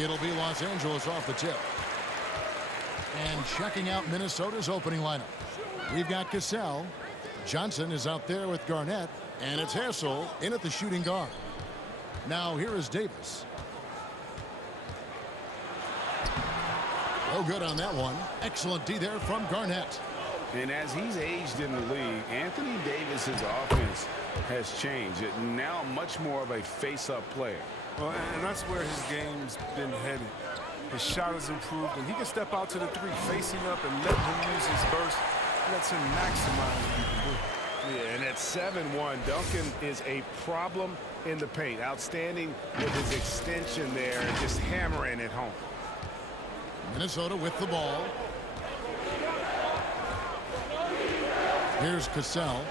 It'll be Los Angeles off the tip. And checking out Minnesota's opening lineup. We've got Cassell. Johnson is out there with Garnett. And it's Hassel in at the shooting guard. Now here is Davis. Oh, good on that one. Excellent D there from Garnett. And as he's aged in the league, Anthony Davis's offense has changed. Now much more of a face-up player. Well, and that's where his game's been headed. His shot has improved, and he can step out to the three, facing up and let him use his burst. Lets him maximize what he can do. Yeah, and at 7-1, Duncan is a problem in the paint. Outstanding with his extension there and just hammering it home. Minnesota with the ball. Here's Cassell.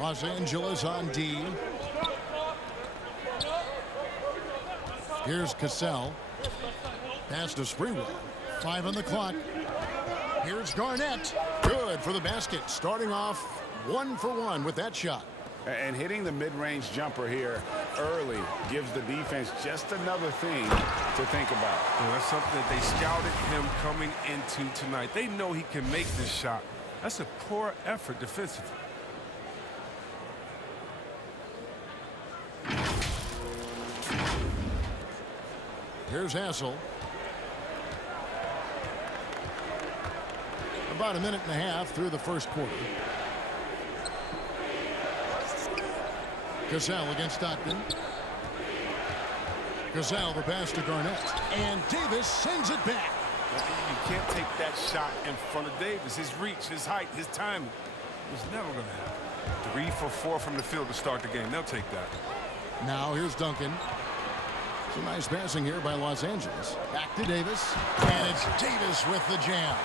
Los Angeles on D. Here's Cassell. Pass to Sprewell. 5 on the clock. Here's Garnett. Good for the basket. Starting off 1 for 1 with that shot. And hitting the mid-range jumper here early gives the defense just another thing to think about. Well, that's something that they scouted him coming into tonight. They know he can make this shot. That's a poor effort defensively. Here's Hassel. About a minute and a half through the first quarter. Cassell against Stockton. Cassell the pass to Garnett. And Davis sends it back. You can't take that shot in front of Davis. His reach, his height, his timing. It was never going to happen. 3 for 4 from the field to start the game. They'll take that. Now here's Duncan. Some nice passing here by Los Angeles. Back to Davis. And it's Davis with the jam.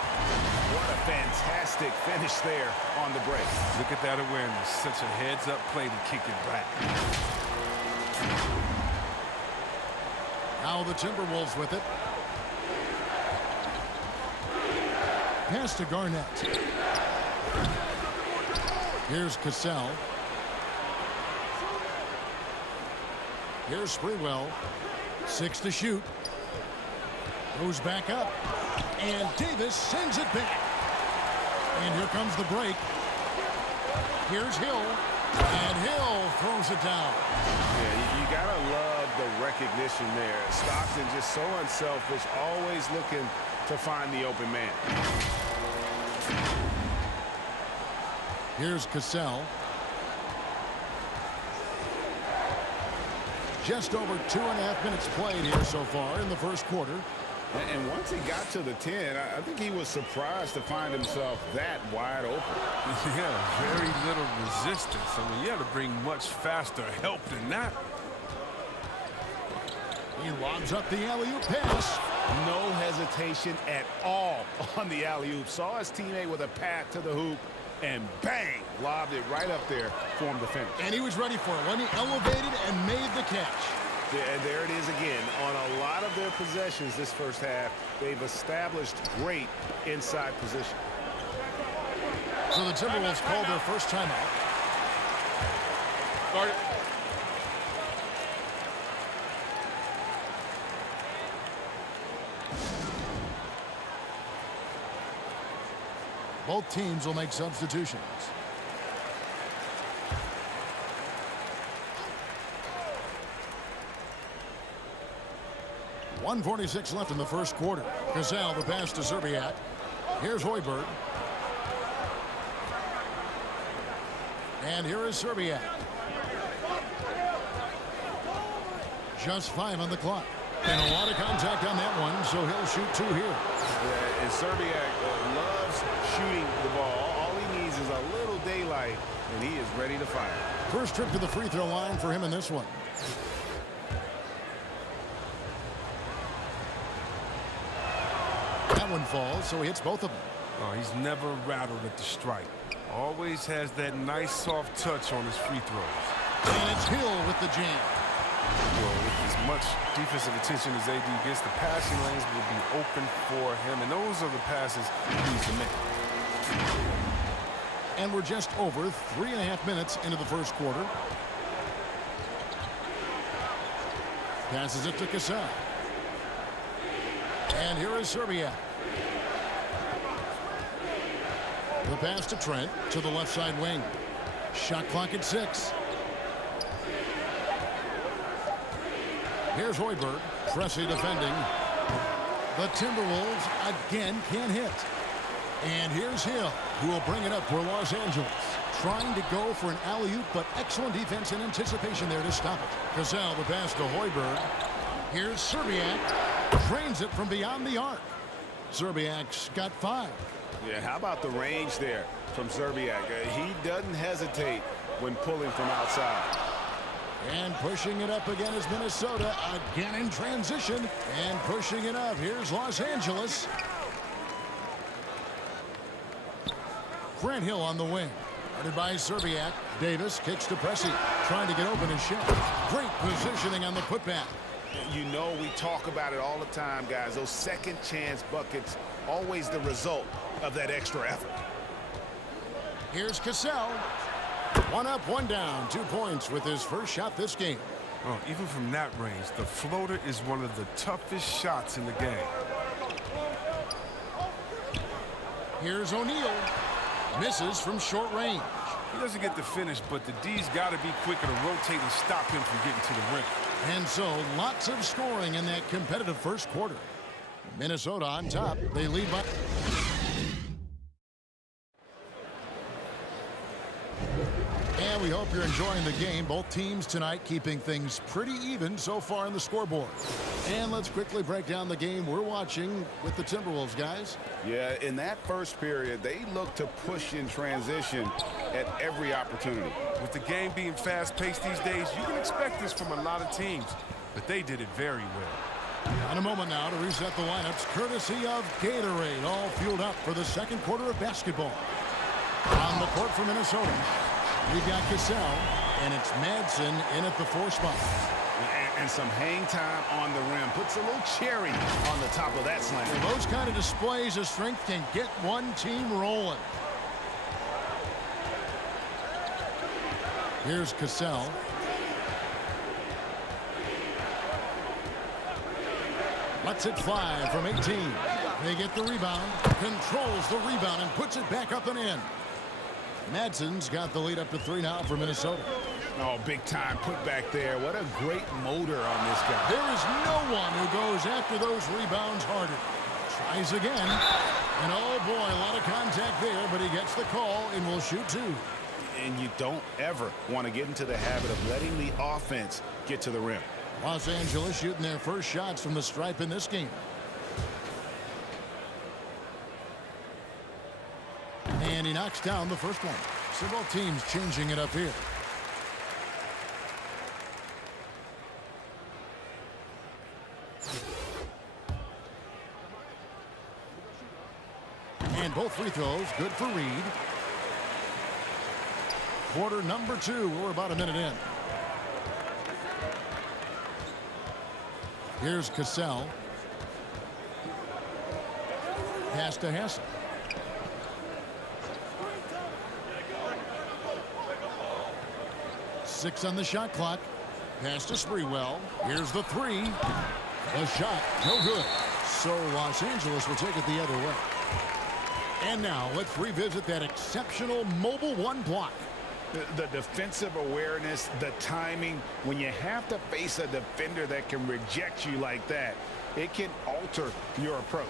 What a fantastic finish there on the break. Look at that awareness. Such a heads-up play to kick it back. Now the Timberwolves with it. Pass to Garnett. Here's Cassell. Here's Sprewell. 6 to shoot. Goes back up. And Davis sends it back. And here comes the break. Here's Hill. And Hill throws it down. Yeah, you got to love the recognition there. Stockton just so unselfish, always looking to find the open man. Here's Cassell. Just over 2.5 minutes played here so far in the first quarter. And once he got to the 10, I think he was surprised to find himself that wide open. Yeah, very little resistance. I mean, you had to bring much faster help than that. He lobs up the alley-oop pass. No hesitation at all on the alley-oop. Saw his teammate with a path to the hoop, and bang, lobbed it right up there for him to finish. And he was ready for it when he elevated and made the catch. Yeah, and there it is again. On a lot of their possessions this first half, they've established great inside position. So the Timberwolves called their first timeout. Start. Both teams will make substitutions. .146 left in the first quarter. Cassell the pass to Zerbiak. Here's Hoiberg. And here is Zerbiak. Just 5 on the clock. And a lot of contact on that one, so he'll shoot 2 here. Yeah, and Zerbiak loves shooting the ball. All he needs is a little daylight, and he is ready to fire. First trip to the free throw line for him in this one. That one falls, so he hits both of them. Oh, he's never rattled at the strike. Always has that nice soft touch on his free throws. And it's Hill with the jam. Well, with as much defensive attention as AD gets, the passing lanes will be open for him, and those are the passes he needs to make. And we're just over 3.5 minutes into the first quarter. Passes it to Cassell. And here is Serbia. The pass to Trent to the left side wing. Shot clock at 6. Here's Hoiberg. Pressy defending. The Timberwolves again can't hit. And here's Hill, who will bring it up for Los Angeles. Trying to go for an alley-oop, but excellent defense and anticipation there to stop it. Cassell, the pass to Hoiberg. Here's Serbiak. Drains it from beyond the arc. Serbiak's got 5. Yeah, how about the range there from Serbiak? He doesn't hesitate when pulling from outside. And pushing it up again is Minnesota. Again in transition. And pushing it up. Here's Los Angeles. Grant Hill on the wing. Guarded by Serbiak. Davis kicks to Pressy. Trying to get open his shot. Great positioning on the putback. You know, we talk about it all the time, guys. Those second chance buckets, always the result of that extra effort. Here's Cassell. 1 up, 1 down. 2 points with his first shot this game. Oh, even from that range, the floater is one of the toughest shots in the game. Here's O'Neal. Misses from short range. He doesn't get the finish, but the D's got to be quicker to rotate and stop him from getting to the rim. And so, lots of scoring in that competitive first quarter. Minnesota on top. They lead by... And we hope you're enjoying the game. Both teams tonight keeping things pretty even so far in the scoreboard. And let's quickly break down the game we're watching with the Timberwolves, guys. Yeah, in that first period, they look to push in transition at every opportunity. With the game being fast-paced these days, you can expect this from a lot of teams, but they did it very well. And a moment now to reset the lineups, courtesy of Gatorade, all fueled up for the second quarter of basketball. On the court for Minnesota, we've got Cassell, and it's Madsen in at the 4 spot. And some hang time on the rim. Puts a little cherry on the top of that slam. Well, those kind of displays of strength can get one team rolling. Here's Cassell. Lets it fly from 18. They get the rebound, controls the rebound, and puts it back up and in. Madsen's got the lead up to 3 now for Minnesota. Oh, big time put back there. What a great motor on this guy. There is no one who goes after those rebounds harder. Tries again. And oh boy, a lot of contact there, but he gets the call and will shoot 2. And you don't ever want to get into the habit of letting the offense get to the rim. Los Angeles shooting their first shots from the stripe in this game. And he knocks down the first one. So both teams changing it up here. And both free throws good for Reed. Quarter number 2. We're about a minute in. Here's Cassell. Pass to Hassel. Six on the shot clock. Pass to Sprewell. Here's the 3. The shot, no good. So Los Angeles will take it the other way. And now let's revisit that exceptional mobile 1 block. The defensive awareness, the timing, when you have to face a defender that can reject you like that, it can alter your approach.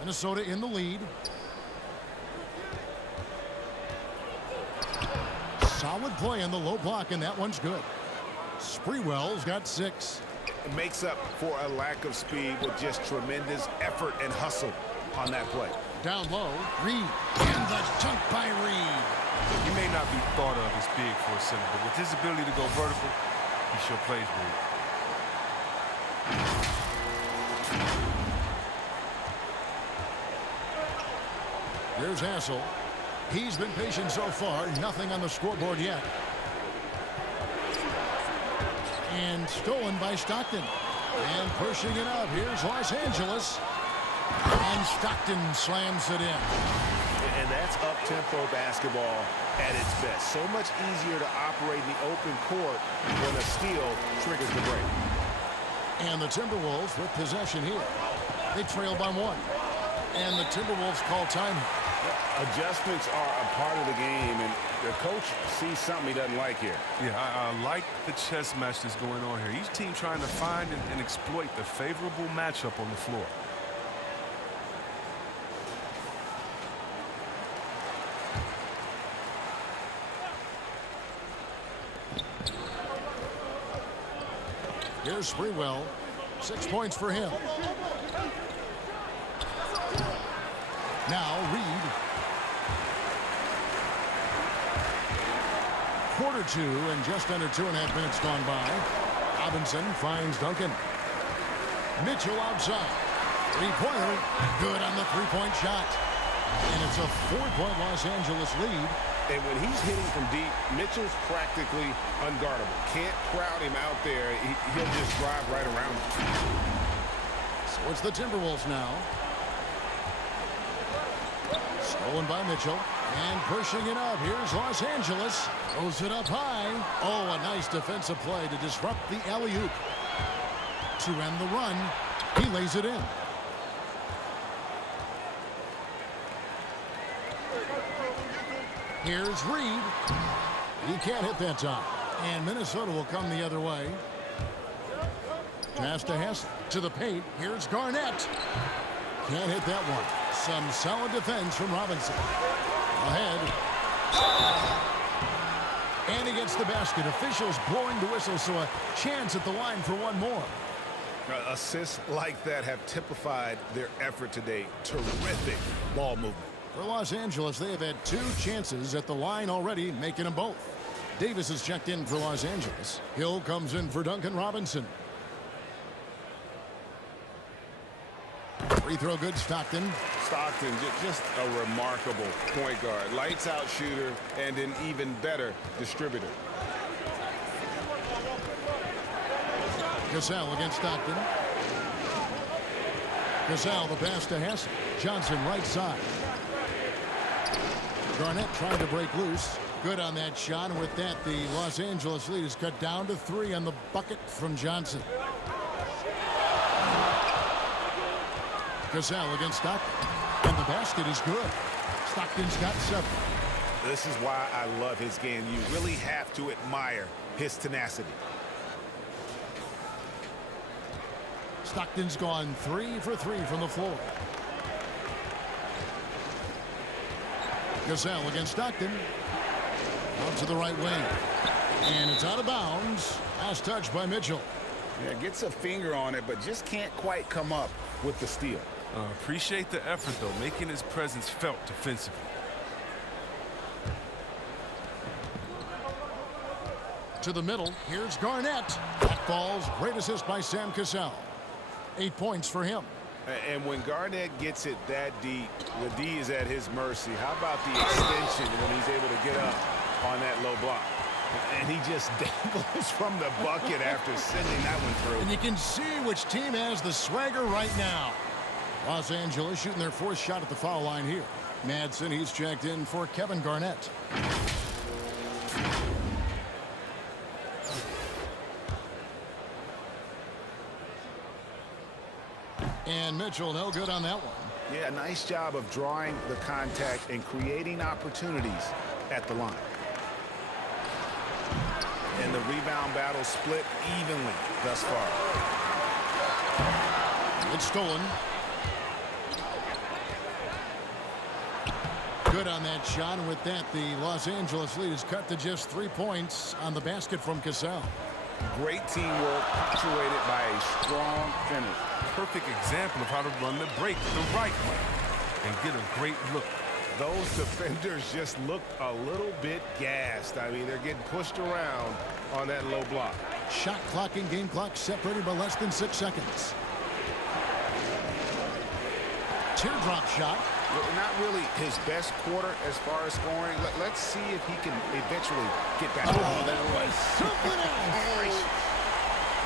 Minnesota in the lead. Solid play in the low block, and that one's good. Sprewell's got 6. It makes up for a lack of speed with just tremendous effort and hustle on that play. Down low, Reed. And the dunk by Reed. He may not be thought of as big for a center, but with his ability to go vertical, he sure plays with it. Here's Hassel. He's been patient so far. Nothing on the scoreboard yet. And stolen by Stockton. And pushing it up. Here's Los Angeles. And Stockton slams it in. And that's up-tempo basketball at its best. So much easier to operate in the open court when a steal triggers the break. And the Timberwolves with possession here. They trail by 1. And the Timberwolves call time. Adjustments are a part of the game, and the coach sees something he doesn't like here. Yeah, I like the chess match that's going on here. Each team trying to find and exploit the favorable matchup on the floor. Here's Sprewell. 6 points for him. Now Reed. Quarter 2 and just under 2.5 minutes gone by. Robinson finds Duncan. Mitchell outside. Three-pointer. Good on the three-point shot. And it's a 4-point Los Angeles lead. And when he's hitting from deep, Mitchell's practically unguardable. Can't crowd him out there. He'll just drive right around him. So it's the Timberwolves now. Stolen by Mitchell. And pushing it up. Here's Los Angeles. Throws it up high. Oh, a nice defensive play to disrupt the alley-oop. To end the run. He lays it in. Here's Reed. He can't hit that time. And Minnesota will come the other way. Pass to Hess. To the paint. Here's Garnett. Can't hit that one. Some solid defense from Robinson. Ahead. And he gets the basket. Officials blowing the whistle, so a chance at the line for one more. Assists like that have typified their effort today. Terrific ball movement. For Los Angeles, they have had 2 chances at the line already, making them both. Davis is checked in for Los Angeles. Hill comes in for Duncan Robinson. Free throw good, Stockton. Stockton, just a remarkable point guard. Lights out shooter and an even better distributor. Cassell against Stockton. Cassell, the pass to Hess. Johnson right side. Garnett trying to break loose. Good on that shot, and with that, the Los Angeles lead is cut down to 3 on the bucket from Johnson. Cassell against Stockton. And the basket is good. Stockton's got 7. This is why I love his game. You really have to admire his tenacity. Stockton's gone 3 for 3 from the floor. Cassell against Stockton. Out to the right wing. And it's out of bounds. Last touch by Mitchell. Yeah, gets a finger on it, but just can't quite come up with the steal. Appreciate the effort, though, making his presence felt defensively. To the middle. Here's Garnett. That falls. Great assist by Sam Cassell. 8 points for him. And when Garnett gets it that deep, the D is at his mercy. How about the extension when he's able to get up on that low block? And he just dangles from the bucket after sending that one through. And you can see which team has the swagger right now. Los Angeles shooting their 4th shot at the foul line here. Madsen, he's checked in for Kevin Garnett. And Mitchell, no good on that one. Yeah, nice job of drawing the contact and creating opportunities at the line. And the rebound battle split evenly thus far. It's stolen. Good on that shot, and with that, the Los Angeles lead is cut to just 3 points on the basket from Cassell. Great teamwork, punctuated by a strong finish. Perfect example of how to run the break the right way and get a great look. Those defenders just looked a little bit gassed. I mean, they're getting pushed around on that low block. Shot clock and game clock separated by less than 6 seconds. Teardrop shot. Not really his best quarter as far as scoring. Let's see if he can eventually get back. Oh, that was something else.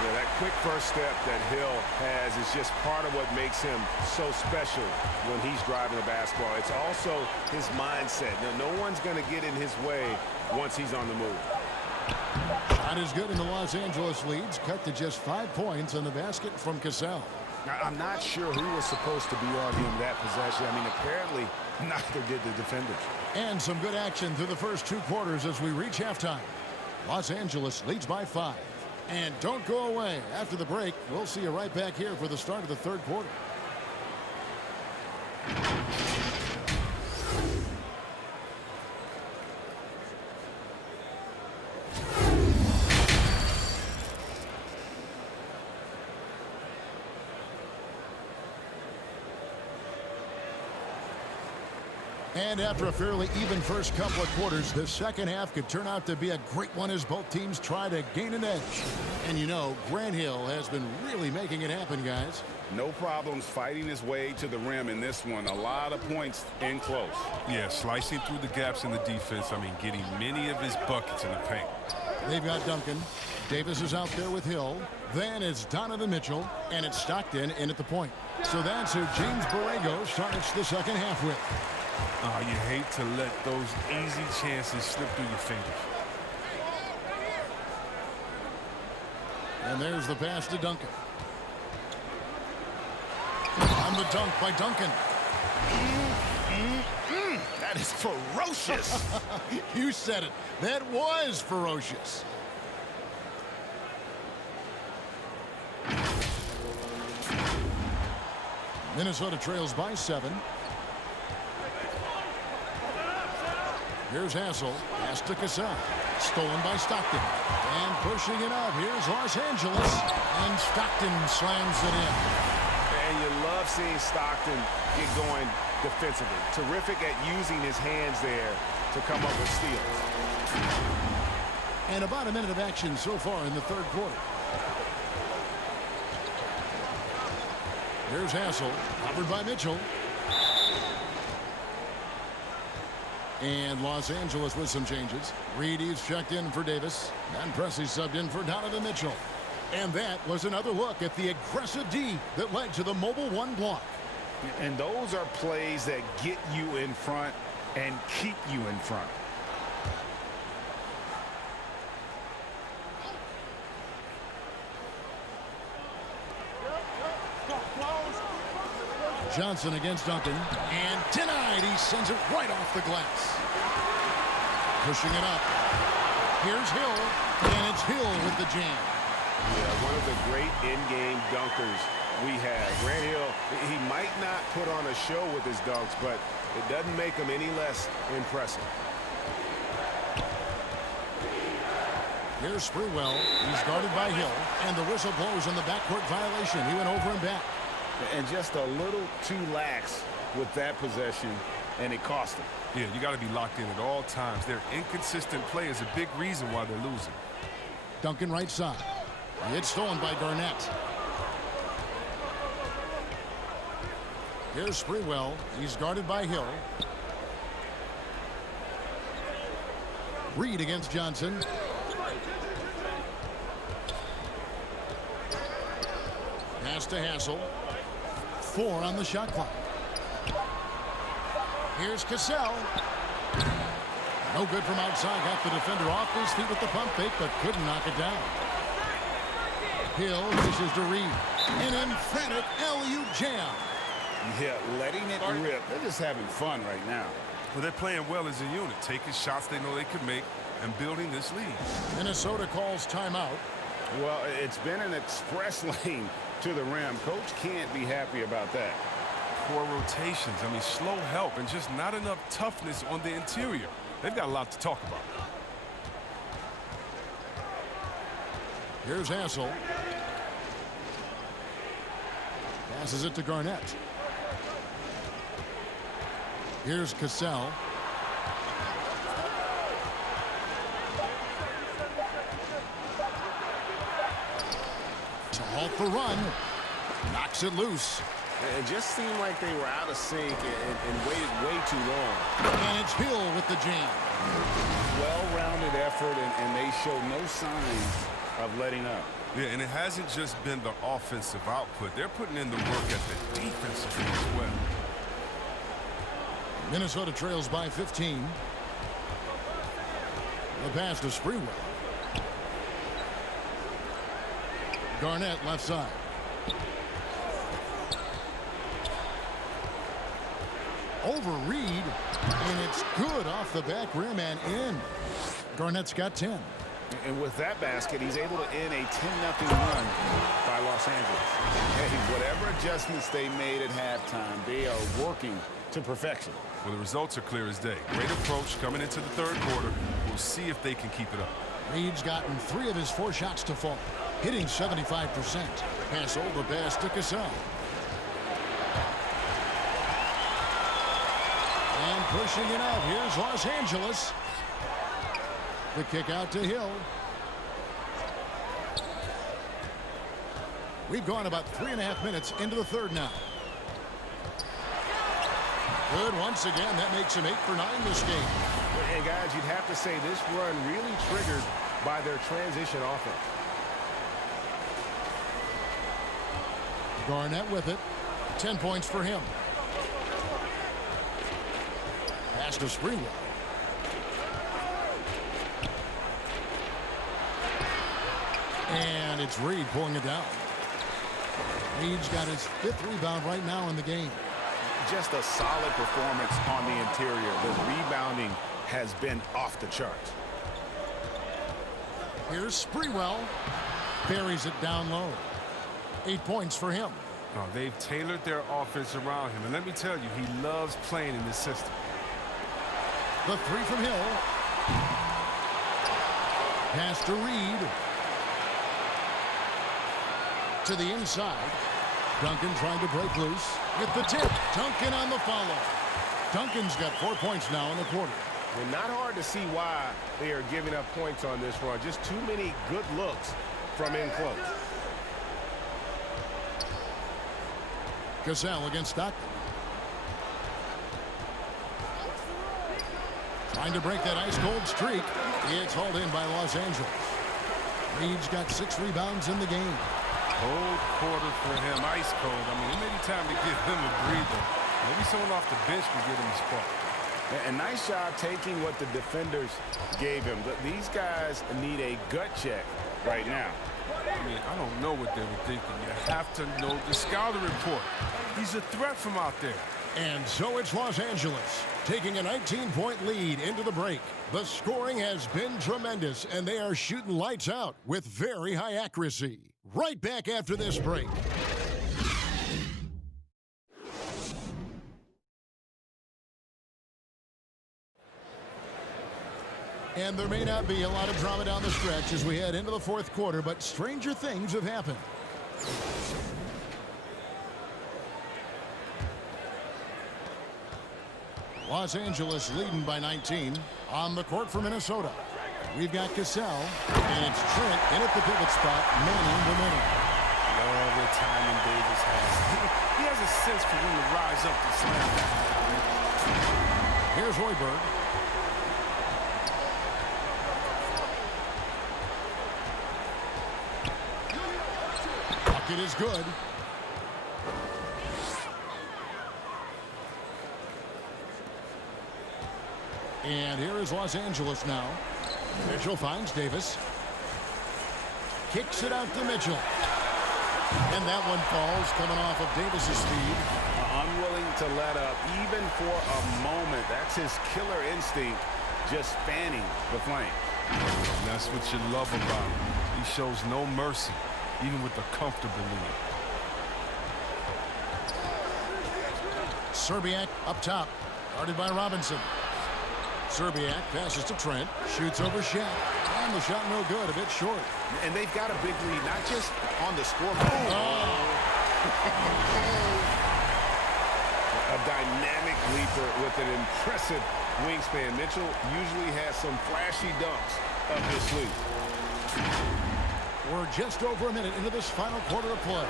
Yeah, that quick first step that Hill has is just part of what makes him so special when he's driving the basketball. It's also his mindset. Now, no one's going to get in his way once he's on the move. Not as good in the Los Angeles leads. Cut to just 5 points on the basket from Cassell. Now, I'm not sure who was supposed to be on him that possession. I mean, apparently neither did the defenders. And some good action through the first 2 quarters as we reach halftime. Los Angeles leads by 5. And don't go away. After the break, we'll see you right back here for the start of the 3rd quarter. And after a fairly even first couple of quarters, the second half could turn out to be a great one as both teams try to gain an edge. And you know, Grant Hill has been really making it happen, guys. No problems fighting his way to the rim in this one. A lot of points in close. Yeah, slicing through the gaps in the defense. I mean, getting many of his buckets in the paint. They've got Duncan. Davis is out there with Hill. Then it's Donovan Mitchell, and it's Stockton in at the point. So that's who James Borrego starts the second half with. Oh, you hate to let those easy chances slip through your fingers. And there's the pass to Duncan. On the dunk by Duncan. That is ferocious. You said it. That was ferocious. Minnesota trails by 7. Here's Hassel. Pass to Cassell. Stolen by Stockton. And pushing it up. Here's Los Angeles. And Stockton slams it in. And you love seeing Stockton get going defensively. Terrific at using his hands there to come up with steals. And about a minute of action so far in the 3rd quarter. Here's Hassel. Covered by Mitchell. And Los Angeles with some changes. Reedy's checked in for Davis. And Presley subbed in for Donovan Mitchell. And that was another look at the aggressive D that led to the mobile 1 block. And those are plays that get you in front and keep you in front. Johnson against Duncan. And denied. He sends it right off the glass. Pushing it up. Here's Hill. And it's Hill with the jam. Yeah, one of the great in-game dunkers we have. Grant Hill, he might not put on a show with his dunks, but it doesn't make him any less impressive. Here's Sprewell. He's guarded by Hill. And the whistle blows on the backcourt violation. He went over and back. And just a little too lax with that possession, and it cost him. Yeah, you got to be locked in at all times. Their inconsistent play is a big reason why they're losing. Duncan right side. It's stolen by Garnett. Here's Sprewell. He's guarded by Hill. Reed against Johnson. Pass to Hassel. 4 on the shot clock. Here's Cassell. No good from outside. Got the defender off his feet with the pump fake, but couldn't knock it down. Hill dishes to Reed. An emphatic LU jam. Yeah, letting it rip. They're just having fun right now. Well, they're playing well as a unit, taking shots they know they could make and building this lead. Minnesota calls timeout. Well, it's been an express lane to the rim. Coach can't be happy about that. Poor rotations. I mean, slow help and just not enough toughness on the interior. They've got a lot to talk about. Here's Hassel. Passes it to Garnett. Here's Cassell. To halt the run. Knocks it loose. It just seemed like they were out of sync and waited way too long. And it's Hill with the jam. Well-rounded effort, and they show no signs of letting up. Yeah, and it hasn't just been the offensive output. They're putting in the work at the defensive end as well. Minnesota trails by 15. The pass to Sprewell. Garnett left side. Over Reed, and it's good off the back rim and in. Garnett's got 10. And with that basket, he's able to end a 10-0 run by Los Angeles. Hey, whatever adjustments they made at halftime, they are working to perfection. Well, the results are clear as day. Great approach coming into the third quarter. We'll see if they can keep it up. Reed's gotten 3 of his 4 shots to fall, hitting 75%. Pass over pass to Cassell. And pushing it out, here's Los Angeles. The kick out to Hill. We've gone about 3.5 minutes into the third now. Good once again. That makes him 8 for 9 this game. And guys, you'd have to say this run really triggered by their transition offense. Garnett with it. 10 points for him. Pass to Sprewell. And it's Reed pulling it down. Reed's got his 5th rebound right now in the game. Just a solid performance on the interior. The rebounding has been off the charts. Here's Sprewell. Buries it down low. 8 points for him. Oh, they've tailored their offense around him. And let me tell you, he loves playing in this system. The 3 from Hill. Pass to Reed. To the inside. Duncan trying to break loose. With the tip. Duncan on the follow. Duncan's got 4 points now in the quarter. And not hard to see why they are giving up points on this run. Just too many good looks from in close. Cassell against Stockton. Trying to break that ice-cold streak. It's hauled in by Los Angeles. Reed's got 6 rebounds in the game. Cold quarter for him, ice cold. I mean, it may be time to give him a breather. Maybe someone off the bench can get him a spark. A nice job taking what the defenders gave him. But these guys need a gut check right now. I mean, I don't know what they were thinking. You have to know the scouting report. He's a threat from out there. And so it's Los Angeles taking a 19-point lead into the break. The scoring has been tremendous, and they are shooting lights out with very high accuracy. Right back after this break. And there may not be a lot of drama down the stretch as we head into the fourth quarter, but stranger things have happened. Los Angeles leading by 19 on the court for Minnesota. We've got Cassell, and it's Trent in at the pivot spot, manning the minute. Love the timing Davis has. He has a sense for when to rise up to slam down. Here's Hoiberg. Bucket is good. And here is Los Angeles now. Mitchell finds Davis. Kicks it out to Mitchell. And that one falls coming off of Davis's speed. Unwilling to let up even for a moment. That's his killer instinct, just fanning the flame. And that's what you love about him. He shows no mercy, even with the comfortable lead. Serbiak up top, guarded by Robinson. Serbiak passes to Trent, shoots over Shaq, and the shot no good, a bit short. And they've got a big lead, not just on the scoreboard. A dynamic leaper with an impressive wingspan. Mitchell usually has some flashy dunks up his sleeve. We're just over a minute into this final quarter of play.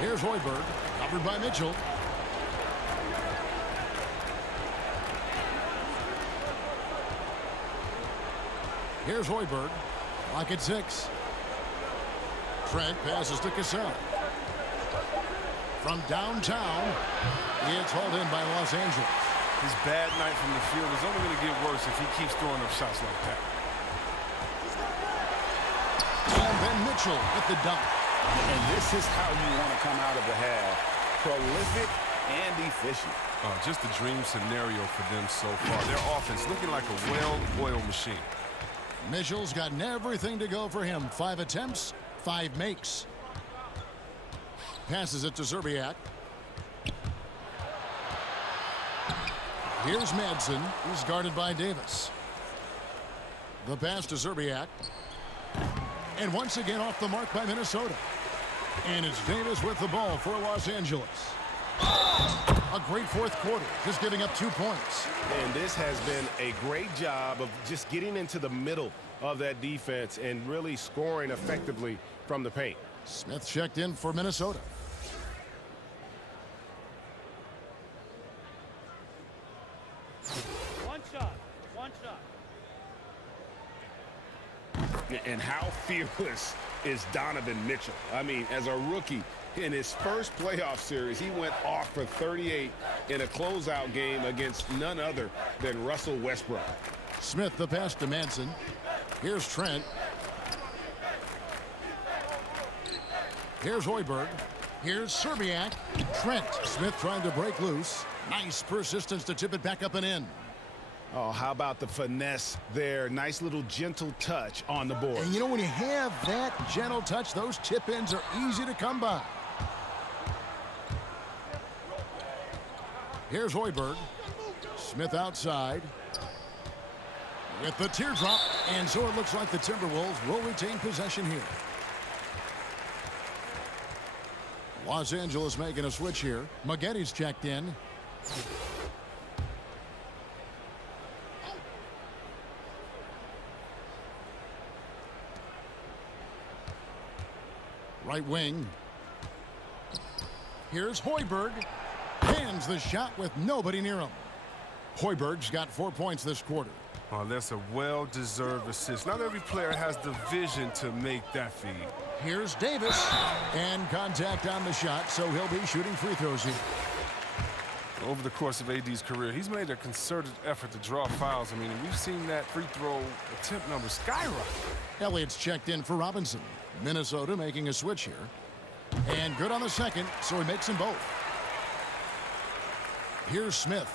Here's Hoiberg, covered by Mitchell. Here's Hoiberg, lock at 6. Trent passes to Cassell. From downtown, it's hauled in by Los Angeles. His bad night from the field is only going to get worse if he keeps throwing up shots like that. And then Mitchell at the dunk. And this is how you want to come out of the half. Prolific and efficient. Just a dream scenario for them so far. Their offense looking like a well-oiled machine. Mitchell's gotten everything to go for him. 5 attempts, 5 makes. Passes it to Zerbiak. Here's Madsen. He's guarded by Davis. The pass to Zerbiak. And once again off the mark by Minnesota. And it's Davis with the ball for Los Angeles. A great fourth quarter, just giving up 2 points. And this has been a great job of just getting into the middle of that defense and really scoring effectively from the paint. Smith checked in for Minnesota. One shot. And how fearless is Donovan Mitchell? I mean, as a rookie, in his first playoff series, he went off for 38 in a closeout game against none other than Russell Westbrook. Smith the pass to Madsen. Here's Trent. Here's Hoiberg. Here's Zerbiak. Trent. Smith trying to break loose. Nice persistence to tip it back up and in. Oh, how about the finesse there? Nice little gentle touch on the board. And you know, when you have that gentle touch, those tip-ins are easy to come by. Here's Hoiberg. Smith outside. With the teardrop. And so it looks like the Timberwolves will retain possession here. Los Angeles making a switch here. Maggetti's checked in. Right wing. Here's Hoiberg. Hands the shot with nobody near him. Hoiberg's got 4 points this quarter. Oh, that's a well-deserved assist. Not every player has the vision to make that feed. Here's Davis. And contact on the shot, so he'll be shooting free throws here. Over the course of AD's career, he's made a concerted effort to draw fouls. I mean, we've seen that free throw attempt number skyrocket. Elliott's checked in for Robinson. Minnesota making a switch here. And good on the second, so he makes them both. Here's Smith.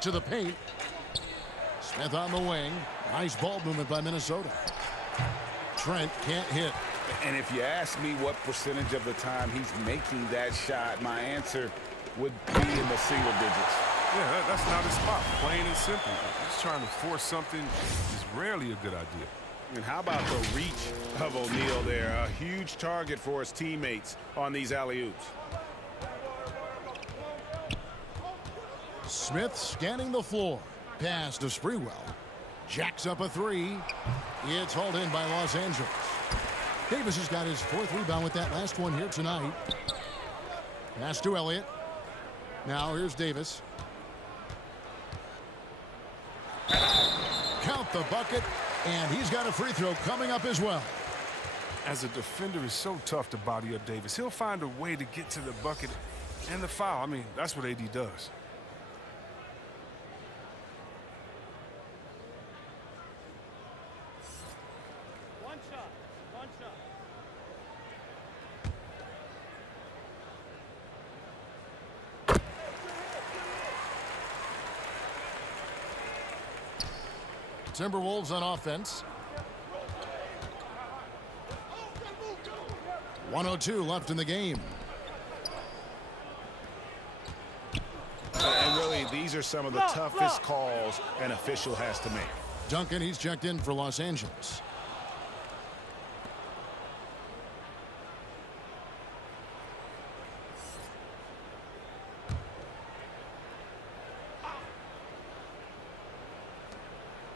To the paint. Smith on the wing. Nice ball movement by Minnesota. Trent can't hit. And if you ask me what percentage of the time he's making that shot, my answer would be in the single digits. Yeah, that's not his spot, plain and simple. Just trying to force something is rarely a good idea. And how about the reach of O'Neal there? A huge target for his teammates on these alley-oops. Smith scanning the floor. Pass to Sprewell. Jacks up a three. It's hauled in by Los Angeles. Davis has got his 4th rebound with that last one here tonight. Pass to Elliott. Now here's Davis. Count the bucket, and he's got a free throw coming up as well. As a defender, it's so tough to body up Davis. He'll find a way to get to the bucket and the foul. I mean, that's what AD does. One shot. Timberwolves on offense. 1:02 left in the game. And really, these are some of the toughest calls an official has to make. Duncan, he's checked in for Los Angeles.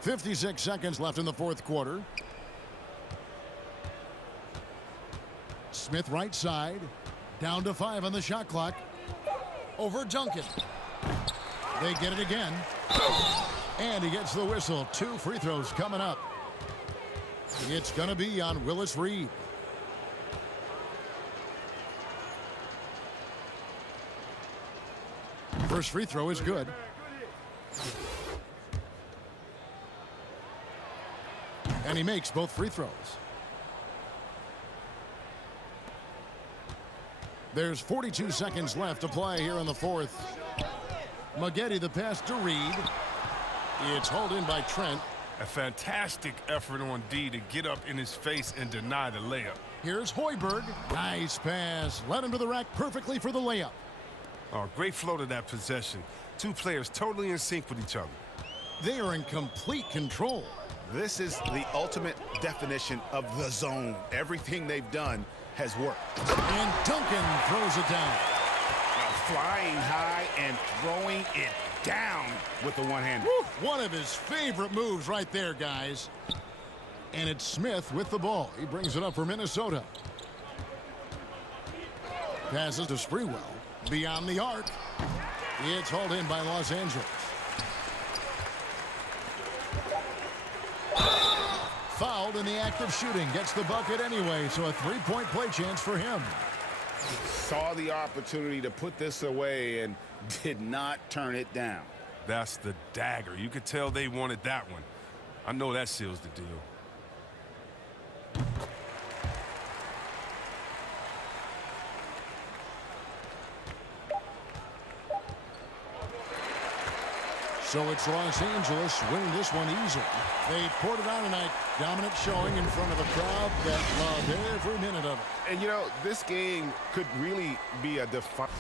56 seconds left in the fourth quarter. Smith right side. Down to 5 on the shot clock. Over Duncan. They get it again. And he gets the whistle. 2 free throws coming up. It's going to be on Willis Reed. First free throw is good. And he makes both free throws. There's 42 seconds left to play here in the fourth. Maggette the pass to Reed. It's hauled in by Trent. A fantastic effort on D to get up in his face and deny the layup. Here's Hoiberg. Nice pass. Led him to the rack perfectly for the layup. Oh, great flow to that possession. 2 players totally in sync with each other. They are in complete control. This is the ultimate definition of the zone. Everything they've done has worked. And Duncan throws it down. Now flying high and throwing it down with the one-hander. One of his favorite moves right there, guys. And it's Smith with the ball. He brings it up for Minnesota. Passes to Sprewell. Beyond the arc. It's hauled in by Los Angeles. Fouled in the act of shooting. Gets the bucket anyway, so a 3-point play chance for him. Saw the opportunity to put this away and did not turn it down. That's the dagger. You could tell they wanted that one. I know that seals the deal. So it's Los Angeles winning this one easily. They poured it on tonight. Dominant showing in front of a crowd that loved every minute of it. And, you know, this game could really be a defining.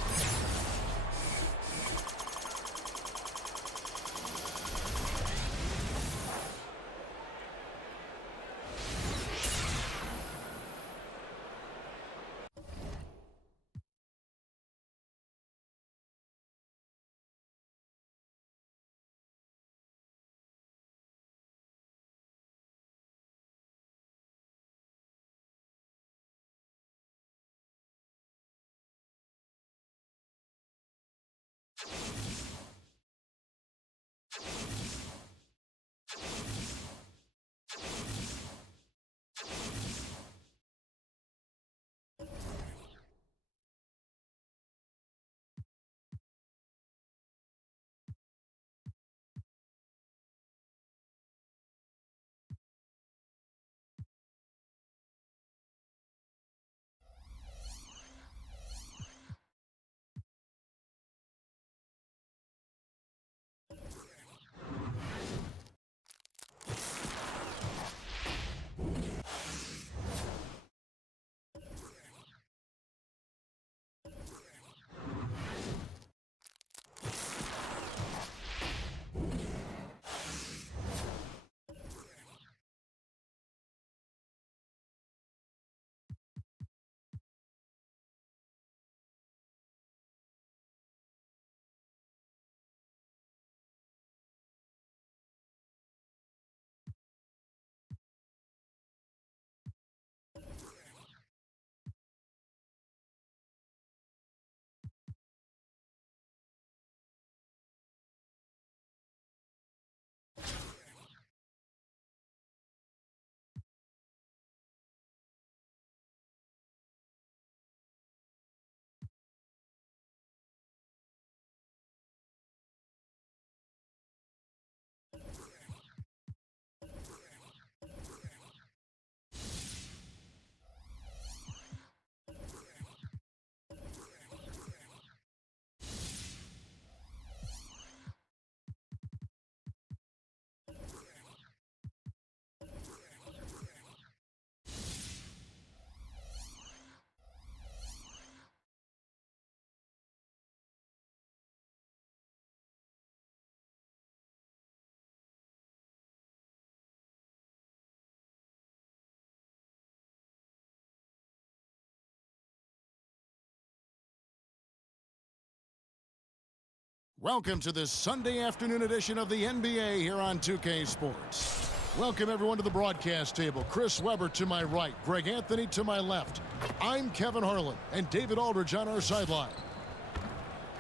Welcome to this Sunday afternoon edition of the NBA here on 2K Sports. Welcome everyone to the broadcast table. Chris Webber to my right, Greg Anthony to my left. I'm Kevin Harlan and David Aldridge on our sideline.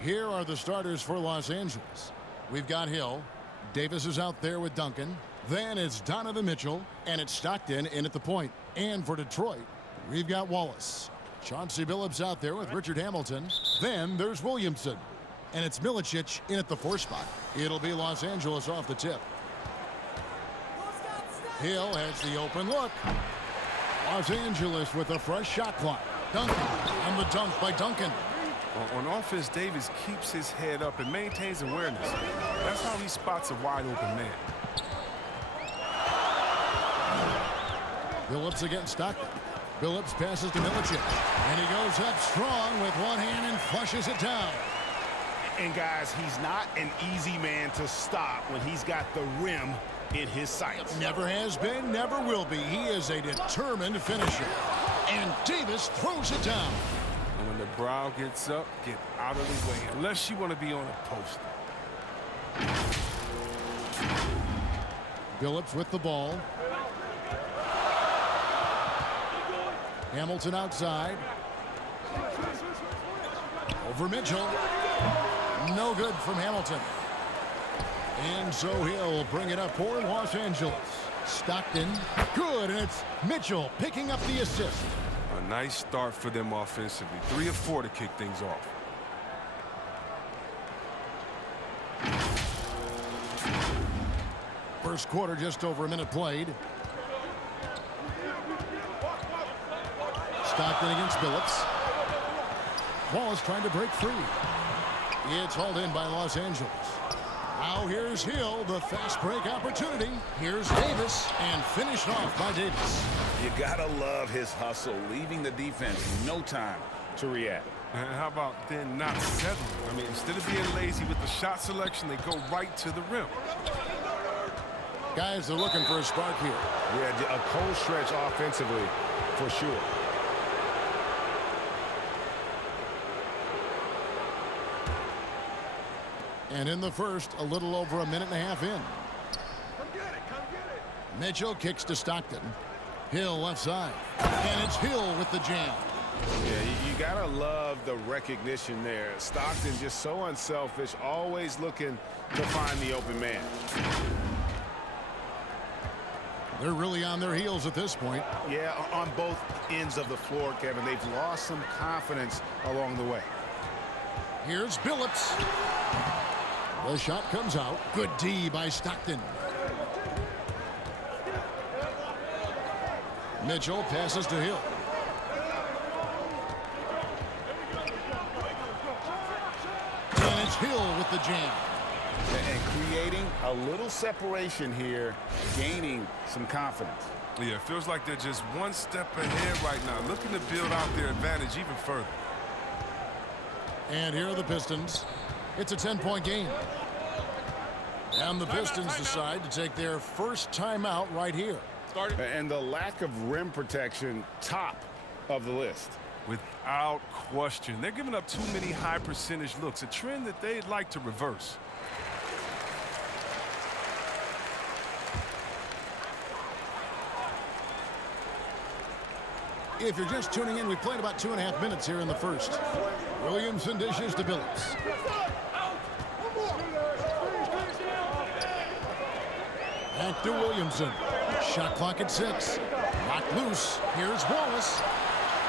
Here are the starters for Los Angeles. We've got Hill. Davis is out there with Duncan. Then it's Donovan Mitchell, and it's Stockton in at the point. And for Detroit, we've got Wallace. Chauncey Billups out there with Richard Hamilton. Then there's Williamson. And it's Milicic in at the 4 spot. It'll be Los Angeles off the tip. Hill has the open look. Los Angeles with a fresh shot clock. Duncan, and the dunk by Duncan. On offense, Davis keeps his head up and maintains awareness. That's how he spots a wide-open man. Billups against Stockton. Billups passes to Milicic. And he goes up strong with one hand and flushes it down. And guys, he's not an easy man to stop when he's got the rim in his sights. Never has been, never will be. He is a determined finisher. And Davis throws it down. And when the brow gets up, get out of the way, unless you want to be on a post. Billups with the ball. Hamilton outside. Over Mitchell. No good from Hamilton. And so he'll bring it up for Los Angeles. Stockton, good, and it's Mitchell picking up the assist. A nice start for them offensively. 3 of 4 to kick things off. First quarter, just over a minute played. Stockton against Billups. Wallace trying to break free. It's hauled in by Los Angeles. Now here's Hill, the fast break opportunity. Here's Davis, and finished off by Davis. You gotta love his hustle, leaving the defense no time to react. And how about then not settling? I mean, instead of being lazy with the shot selection, they go right to the rim. Guys, they're looking for a spark here. Yeah, a cold stretch offensively, for sure. And in the first, a little over a minute and a half in. Mitchell kicks to Stockton. Hill left side. And it's Hill with the jam. Yeah, you gotta love the recognition there. Stockton just so unselfish, always looking to find the open man. They're really on their heels at this point. Yeah, on both ends of the floor, Kevin. They've lost some confidence along the way. Here's Billups. The shot comes out. Good D by Stockton. Mitchell passes to Hill. And it's Hill with the jam. And creating a little separation here, gaining some confidence. Yeah, it feels like they're just one step ahead right now, looking to build out their advantage even further. And here are the Pistons. It's a 10-point game. And the Pistons decide to take their first timeout right here. And the lack of rim protection, top of the list. Without question. They're giving up too many high percentage looks, a trend that they'd like to reverse. If you're just tuning in, we played about 2.5 minutes here in the first. Williamson dishes to Billups. Back to Williamson. Shot clock at 6. Locked loose. Here's Wallace.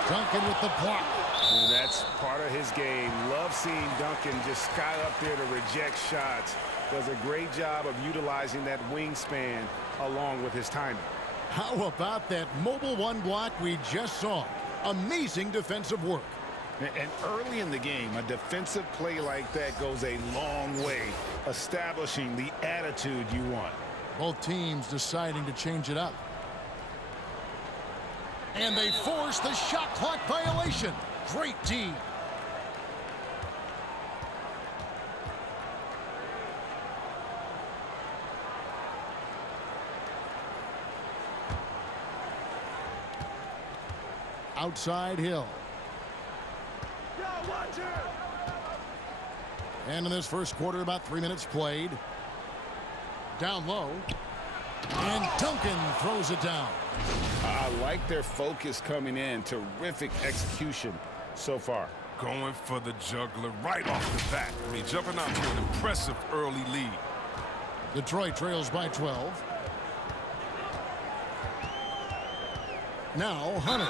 Duncan with the block. And that's part of his game. Love seeing Duncan just sky up there to reject shots. Does a great job of utilizing that wingspan along with his timing. How about that mobile one block we just saw? Amazing defensive work. And early in the game, a defensive play like that goes a long way, establishing the attitude you want. Both teams deciding to change it up. And they force the shot clock violation. Great D. Outside Hill. And in this first quarter, about 3 minutes played. Down low. And Duncan throws it down. I like their focus coming in. Terrific execution so far. Going for the juggler right off the bat. I mean, jumping out to an impressive early lead. Detroit trails by 12. Now Hunter.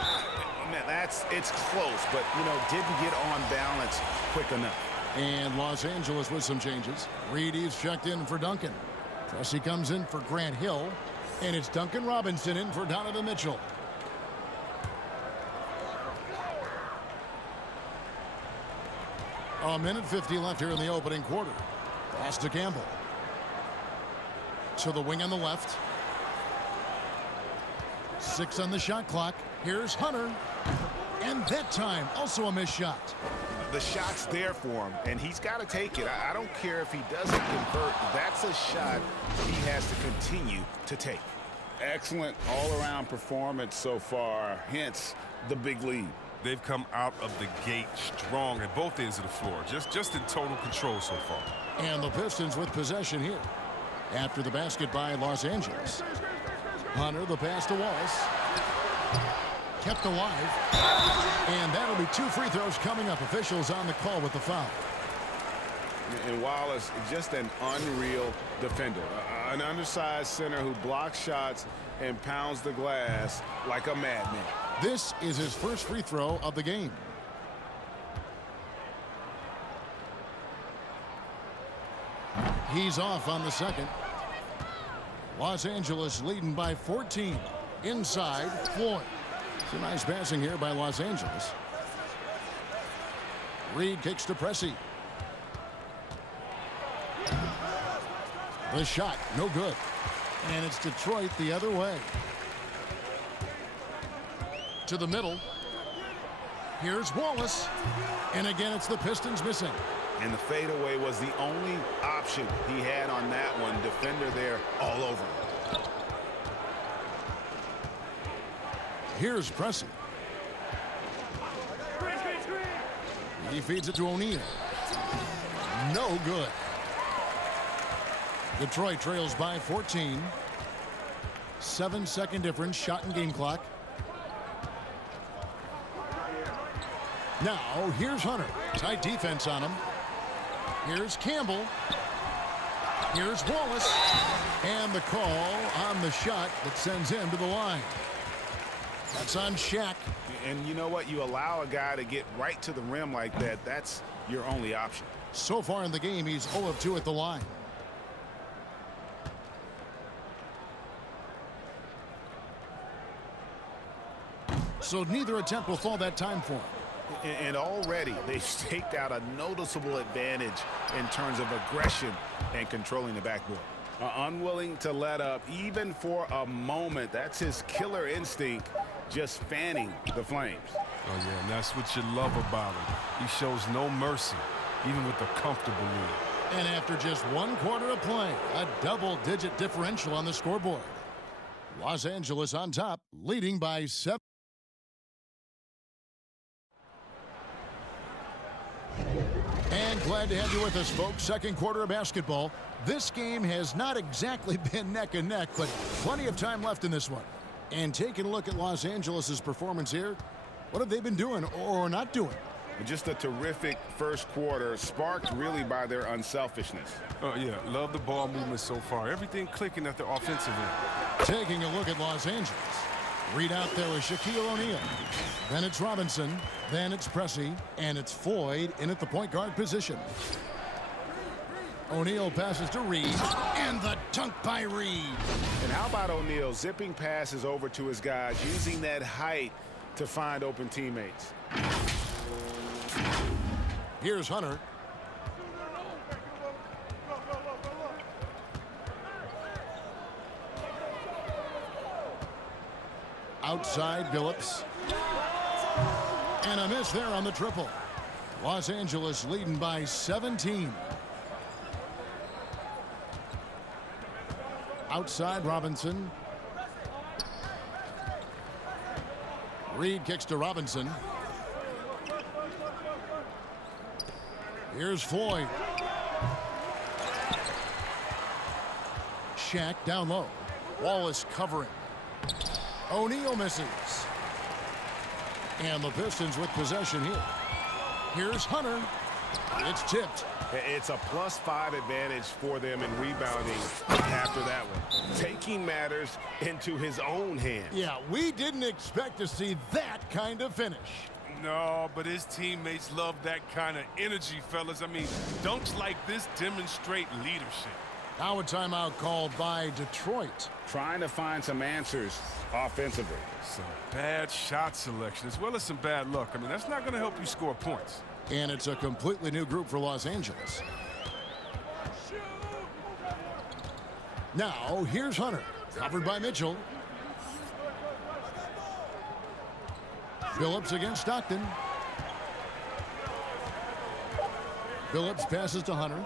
Man, it's close, but, you know, didn't get on balance quick enough. And Los Angeles with some changes. Reedy's checked in for Duncan. Pressey comes in for Grant Hill. And it's Duncan Robinson in for Donovan Mitchell. A minute 50 left here in the opening quarter. Pass to Campbell. To the wing on the left. 6 on the shot clock. Here's Hunter. And that time, also a missed shot. The shot's there for him, and he's got to take it. I don't care if he doesn't convert. That's a shot he has to continue to take. Excellent all-around performance so far, hence the big lead. They've come out of the gate strong at both ends of the floor. Just in total control so far. And the Pistons with possession here. After the basket by Los Angeles. Hunter, the pass to Wallace. Kept alive. And that'll be 2 free throws coming up. Officials on the call with the foul. And Wallace, just an unreal defender. An undersized center who blocks shots and pounds the glass like a madman. This is his first free throw of the game. He's off on the second. Los Angeles leading by 14. Inside, Floyd. It's a nice passing here by Los Angeles. Reed kicks to Pressey. The shot, no good. And it's Detroit the other way. To the middle. Here's Wallace. And again, it's the Pistons missing. And the fadeaway was the only option he had on that one. Defender there all over him. Here's Pressey. He feeds it to O'Neal. No good. Detroit trails by 14. 7-second difference, shot and game clock. Now, here's Hunter. Tight defense on him. Here's Campbell. Here's Wallace. And the call on the shot that sends him to the line. That's on Shaq. And you know what? You allow a guy to get right to the rim like that. That's your only option. So far in the game, he's 0 of 2 at the line. So neither attempt will fall that time for him. And already they've staked out a noticeable advantage in terms of aggression and controlling the backboard. Unwilling to let up even for a moment. That's his killer instinct, just fanning the flames. Oh, yeah, and that's what you love about him. He shows no mercy, even with a comfortable lead. And after just 1 quarter of play, a double-digit differential on the scoreboard. Los Angeles on top, leading by 7. And glad to have you with us, folks. Second quarter of basketball. This game has not exactly been neck and neck, but plenty of time left in this one. And taking a look at Los Angeles' performance here, what have they been doing or not doing? Just a terrific first quarter, sparked really by their unselfishness. Oh, yeah, love the ball movement so far. Everything clicking at the offensive end. Taking a look at Los Angeles. Read out there is Shaquille O'Neal. Then it's Robinson. Then it's Pressey. And it's Floyd in at the point guard position. O'Neal passes to Reed. And the dunk by Reed. And how about O'Neal zipping passes over to his guys, using that height to find open teammates. Here's Hunter. Outside Phillips. And a miss there on the triple. Los Angeles leading by 17. Outside Robinson. Reed kicks to Robinson. Here's Floyd. Shaq down low. Wallace covering. O'Neal misses. And the Pistons with possession here. Here's Hunter. It's tipped. It's a +5 advantage for them in rebounding after that one. Taking matters into his own hands. Yeah, we didn't expect to see that kind of finish. No, but his teammates love that kind of energy, fellas. I mean, dunks like this demonstrate leadership. Now a timeout called by Detroit. Trying to find some answers offensively. Some bad shot selection as well as some bad luck. I mean, that's not going to help you score points. And it's a completely new group for Los Angeles. Now, here's Hunter. Covered by Mitchell. Phillips against Stockton. Phillips passes to Hunter.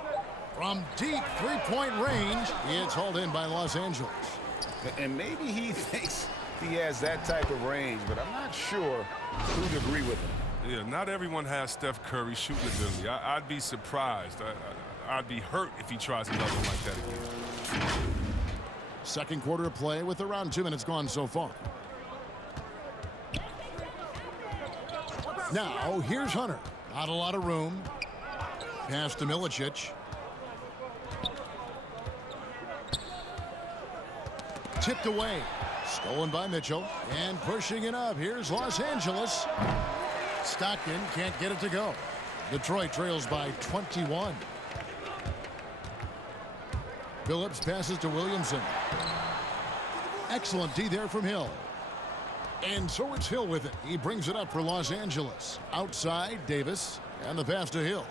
From deep three-point range, it's hauled in by Los Angeles. And maybe he thinks he has that type of range, but I'm not sure who'd agree with him. Yeah, not everyone has Steph Curry shooting ability. I'd be surprised. I'd be hurt if he tries another one like that again. Second quarter of play with around 2 minutes gone so far. Now, here's Hunter. Not a lot of room. Pass to Milicic. Tipped away. Stolen by Mitchell. And pushing it up. Here's Los Angeles. Stockton can't get it to go. Detroit trails by 21. Phillips passes to Williamson. Excellent D there from Hill. And so it's Hill with it. He brings it up for Los Angeles. Outside, Davis. And the pass to Hill.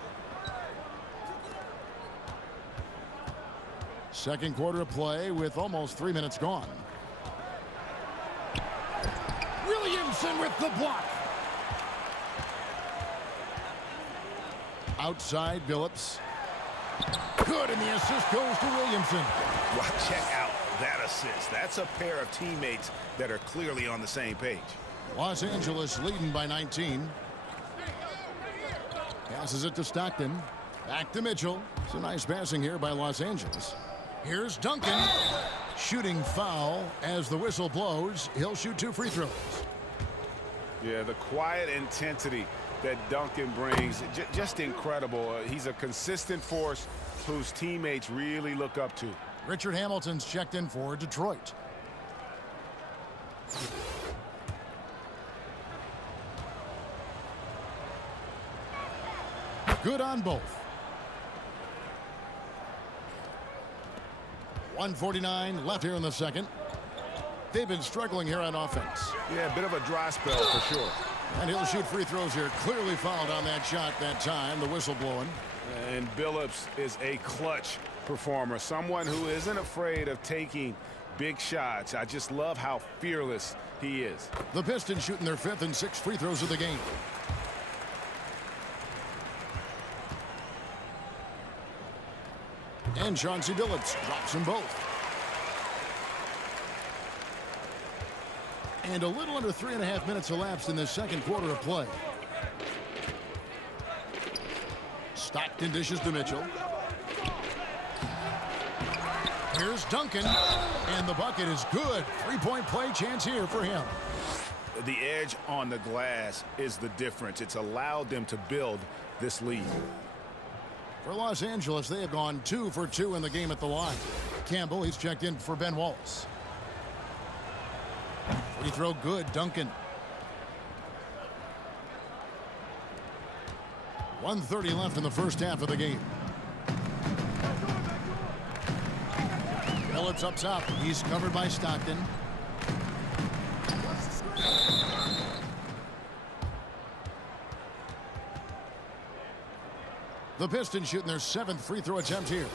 Second quarter of play with almost 3 minutes gone. Williamson with the block. Outside, Phillips. Good, and the assist goes to Williamson. Wow, check out that assist. That's a pair of teammates that are clearly on the same page. Los Angeles leading by 19. Passes it to Stockton. Back to Mitchell. It's a nice passing here by Los Angeles. Here's Duncan. Shooting foul as the whistle blows. He'll shoot 2 free throws. Yeah, the quiet intensity that Duncan brings, just incredible. He's a consistent force whose teammates really look up to. Richard Hamilton's checked in for Detroit. Good on both. 1:49 left here in the second. They've been struggling here on offense. Yeah, a bit of a dry spell for sure. And he'll shoot free throws here. Clearly fouled on that shot that time. The whistle blowing. And Phillips is a clutch performer. Someone who isn't afraid of taking big shots. I just love how fearless he is. The Pistons shooting their 5th and 6th free throws of the game. And Chauncey Billups drops them both. And a little under 3.5 minutes elapsed in this second quarter of play. Stockton dishes to Mitchell. Here's Duncan. And the bucket is good. 3-point play chance here for him. The edge on the glass is the difference. It's allowed them to build this lead. For Los Angeles, they have gone 2 for 2 in the game at the line. Campbell, he's checked in for Ben Wallace. Free throw good, Duncan. 1:30 left in the first half of the game. Phillips up top. He's covered by Stockton. The Pistons shooting their 7th free throw attempt here.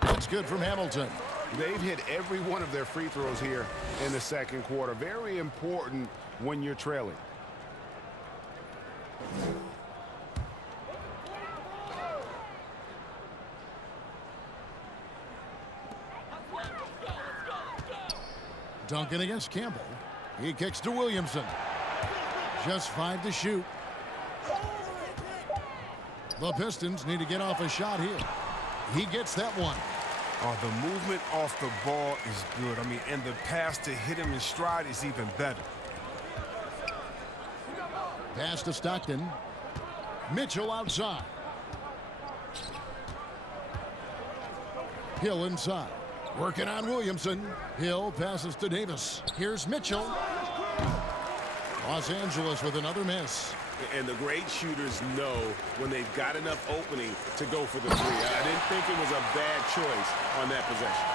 That's good from Hamilton. They've hit every one of their free throws here in the second quarter. Very important when you're trailing. Duncan against Campbell. He kicks to Williamson. Just 5 to shoot. The Pistons need to get off a shot here. He gets that one. Oh, the movement off the ball is good. I mean, and the pass to hit him in stride is even better. Pass to Stockton. Mitchell outside. Hill inside. Working on Williamson. Hill passes to Davis. Here's Mitchell. Los Angeles with another miss. And the great shooters know when they've got enough opening to go for the three. I didn't think it was a bad choice on that possession.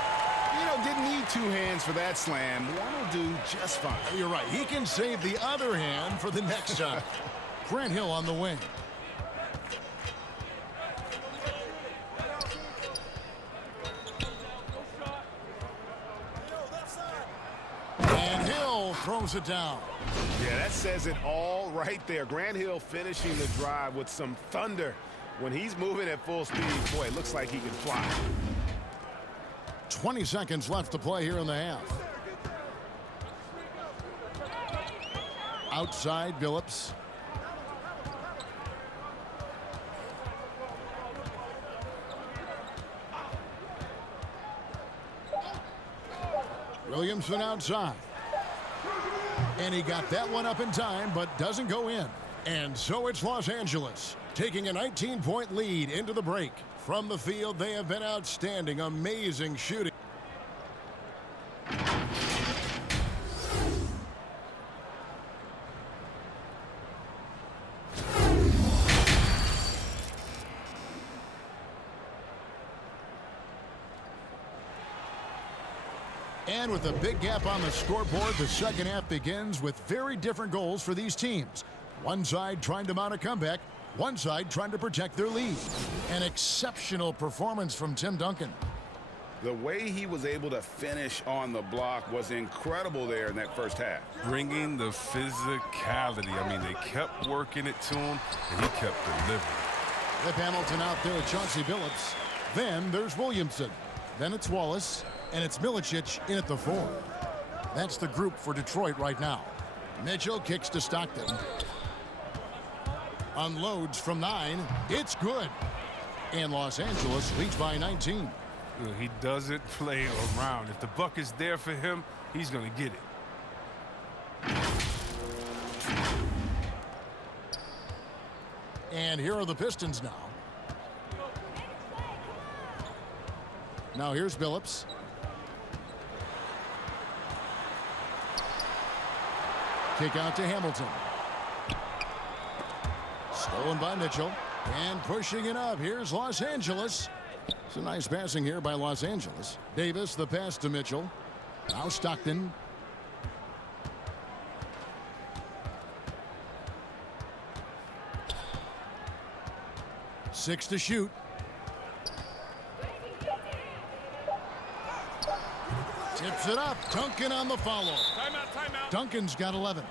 You know, didn't need 2 hands for that slam. One will do just fine. You're right. He can save the other hand for the next time. Grant Hill on the wing. And Hill throws it down. Yeah, that says it all right there. Grant Hill finishing the drive with some thunder. When he's moving at full speed, boy, it looks like he can fly. 20 seconds left to play here in the half. Outside Billups. Williamson outside. And he got that one up in time, but doesn't go in. And so it's Los Angeles taking a 19-point lead into the break. From the field, they have been outstanding. Amazing shooting. And with a big gap on the scoreboard, the second half begins with very different goals for these teams. One side trying to mount a comeback, one side trying to protect their lead. An exceptional performance from Tim Duncan. The way he was able to finish on the block was incredible there in that first half. Bringing the physicality. I mean, they kept working it to him, and he kept delivering. Flip Hamilton out there with Chauncey Billups. Then there's Williamson. Then it's Wallace. And it's Milicic in at the 4. That's the group for Detroit right now. Mitchell kicks to Stockton. Unloads from 9. It's good. And Los Angeles leads by 19. He doesn't play around. If the buck is there for him, he's going to get it. And here are the Pistons now. Now here's Billups. Kick out to Hamilton. Stolen by Mitchell. And pushing it up. Here's Los Angeles. It's a nice passing here by Los Angeles. Davis, the pass to Mitchell. Now Stockton. Six to shoot. Tips it up. Duncan on the follow. Timeout. Duncan's got 11.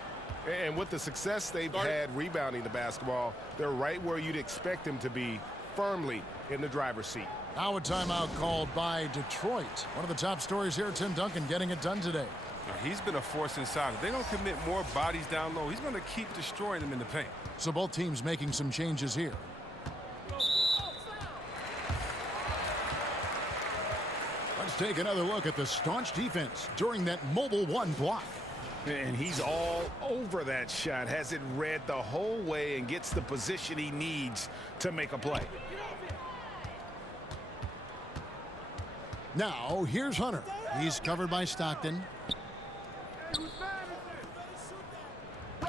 And with the success they've had rebounding the basketball, they're right where you'd expect them to be, firmly in the driver's seat. Now a timeout called by Detroit. One of the top stories here, Tim Duncan getting it done today. Now, he's been a force inside. If they don't commit more bodies down low, he's going to keep destroying them in the paint. So both teams making some changes here. Let's take another look at the staunch defense during that mobile 1 block. And he's all over that shot, has it read the whole way and gets the position he needs to make a play. Now here's Hunter. He's covered by Stockton.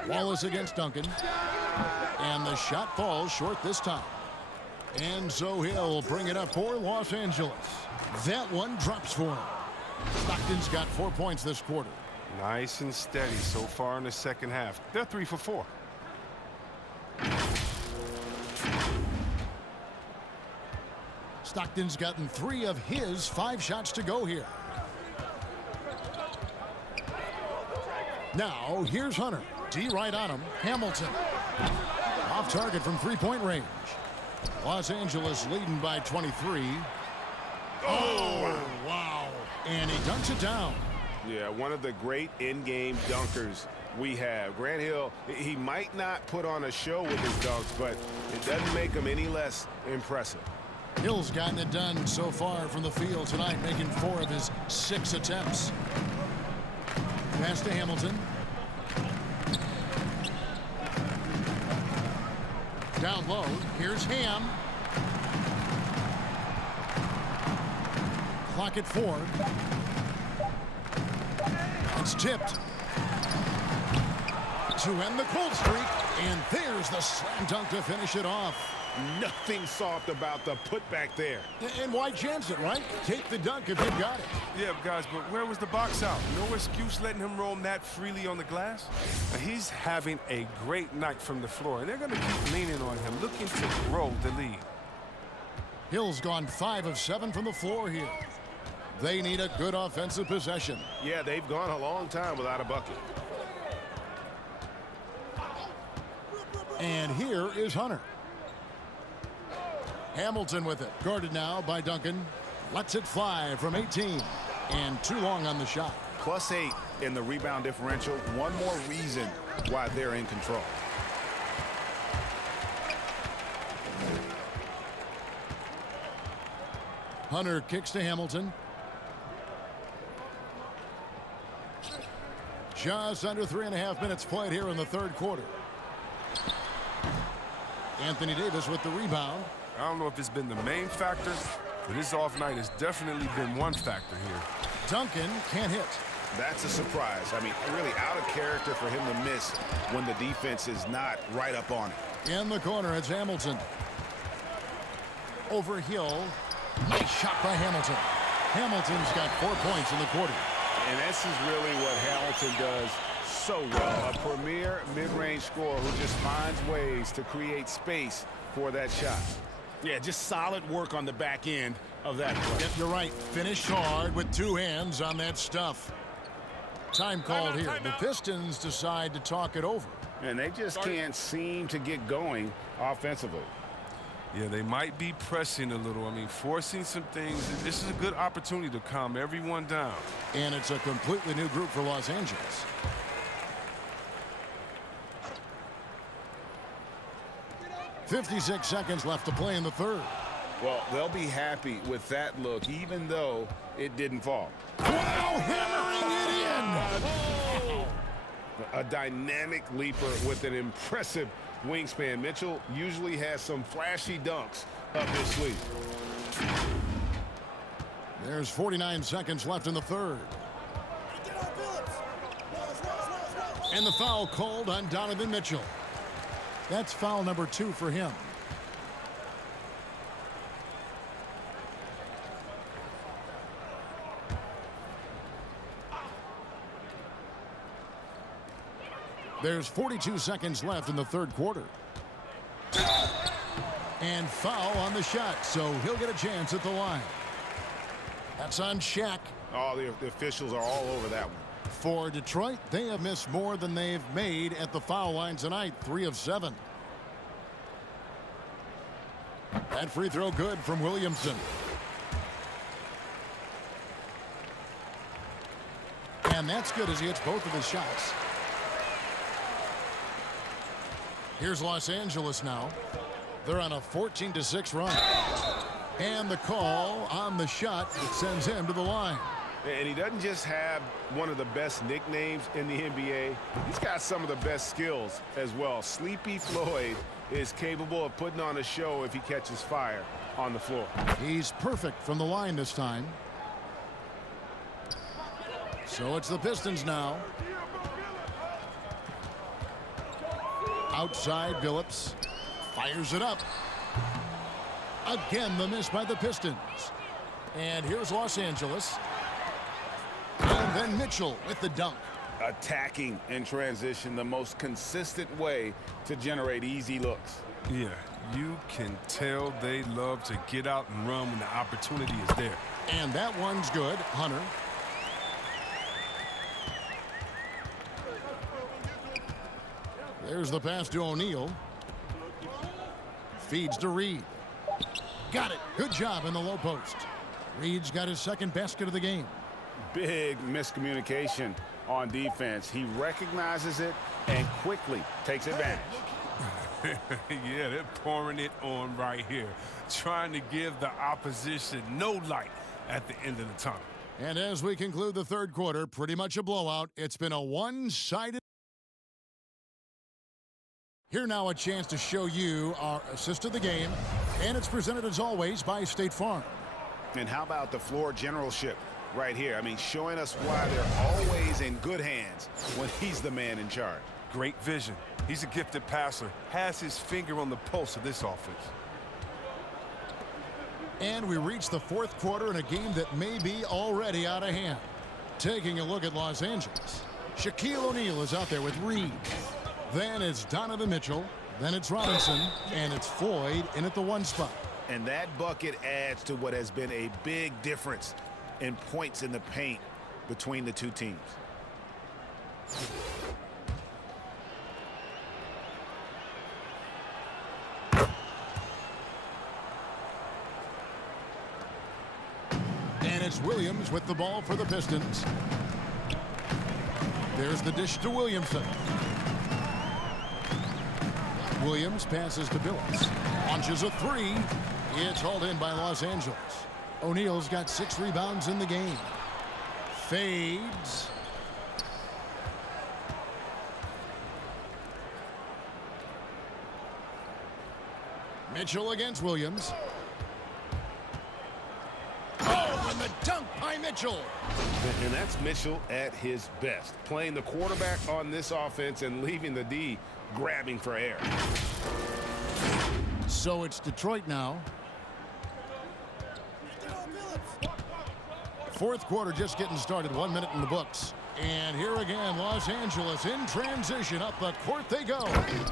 Wallace against Duncan. And the shot falls short this time. And so he'll bring it up for Los Angeles. That one drops for him. Stockton's got 4 points this quarter. Nice and steady so far in the second half. They're 3 for 4. Stockton's gotten 3 of his 5 shots to go here. Now here's Hunter. D right on him. Hamilton. Off target from 3-point range. Los Angeles leading by 23. Oh, wow. And he dunks it down. Yeah, one of the great in-game dunkers we have. Grant Hill, he might not put on a show with his dunks, but it doesn't make him any less impressive. Hill's gotten it done so far from the field tonight, making 4 of his 6 attempts. Pass to Hamilton. Down low, here's Ham. Clock at 4. It's tipped. To end the cold streak, and there's the slam dunk to finish it off. Nothing soft about the putback there. And why chance it, right? Take the dunk if you've got it. Yeah, guys, but where was the box out? No excuse letting him roam that freely on the glass. Now, he's having a great night from the floor, and they're going to keep leaning on him, looking to grow the lead. Hill's gone 5 of 7 from the floor here. They need a good offensive possession. Yeah, they've gone a long time without a bucket. And here is Hunter. Hamilton with it. Guarded now by Duncan. Lets it fly from 18. And too long on the shot. +8 in the rebound differential. One more reason why they're in control. Hunter kicks to Hamilton. Just under 3.5 minutes played here in the third quarter. Anthony Davis with the rebound. I don't know if it's been the main factor, but his off night has definitely been one factor here. Duncan can't hit. That's a surprise. I mean, really out of character for him to miss when the defense is not right up on it. In the corner, it's Hamilton. Over Hill. Nice shot by Hamilton. Hamilton's got 4 points in the quarter. And this is really what Hamilton does so well. A premier mid-range scorer who just finds ways to create space for that shot. Yeah, just solid work on the back end of that play. Yep, you're right. Finished hard with 2 hands on that stuff. Time called here. The Pistons decide to talk it over. And they just can't seem to get going offensively. Yeah, they might be pressing a little. I mean, forcing some things. This is a good opportunity to calm everyone down. And it's a completely new group for Los Angeles. .56 seconds left to play in the third. Well, they'll be happy with that look, even though it didn't fall. Wow, hammering it in! A dynamic leaper with an impressive wingspan. Mitchell usually has some flashy dunks up his sleeve. There's 49 seconds left in the third. And the foul called on Donovan Mitchell. That's foul number 2 for him. There's 42 seconds left in the third quarter. And foul on the shot, so he'll get a chance at the line. That's on Shaq. Oh, the officials are all over that one. For Detroit, they have missed more than they've made at the foul line tonight, 3 of 7. That free throw good from Williamson. And that's good as he hits both of his shots. Here's Los Angeles now. They're on a 14-6 run. And the call on the shot that sends him to the line. And he doesn't just have one of the best nicknames in the NBA. He's got some of the best skills as well. Sleepy Floyd is capable of putting on a show if he catches fire on the floor. He's perfect from the line this time. So it's the Pistons now. Outside, Billups fires it up. Again, the miss by the Pistons. And here's Los Angeles. And then Mitchell with the dunk. Attacking in transition, the most consistent way to generate easy looks. Yeah, you can tell they love to get out and run when the opportunity is there. And that one's good. Hunter. There's the pass to O'Neal. Feeds to Reed. Got it. Good job in the low post. Reed's got his second basket of the game. Big miscommunication on defense. He recognizes it and quickly takes advantage. Yeah, they're pouring it on right here, trying to give the opposition no light at the end of the tunnel. And as we conclude the third quarter, pretty much a blowout. It's been a one-sided. Here now a chance to show you our assist of the game, and it's presented as always by State Farm. And how about the floor generalship right here? I mean, showing us why they're always in good hands when he's the man in charge. Great vision. He's a gifted passer, has his finger on the pulse of this offense. And we reach the fourth quarter in a game that may be already out of hand. Taking a look at Los Angeles. Shaquille O'Neal is out there with Reed. Then it's Donovan Mitchell. Then it's Robinson. And it's Floyd in at the 1 spot. And that bucket adds to what has been a big difference in points in the paint between the two teams. And it's Williams with the ball for the Pistons. There's the dish to Williamson. Williams passes to Billups. Launches a 3. It's hauled in by Los Angeles. O'Neal's got 6 rebounds in the game. Fades. Mitchell against Williams. Oh, and the dunk by Mitchell. And that's Mitchell at his best, playing the quarterback on this offense and leaving the D grabbing for air. So it's Detroit now. Fourth quarter just getting started. 1 minute in the books. And here again, Los Angeles in transition. Up the court they go.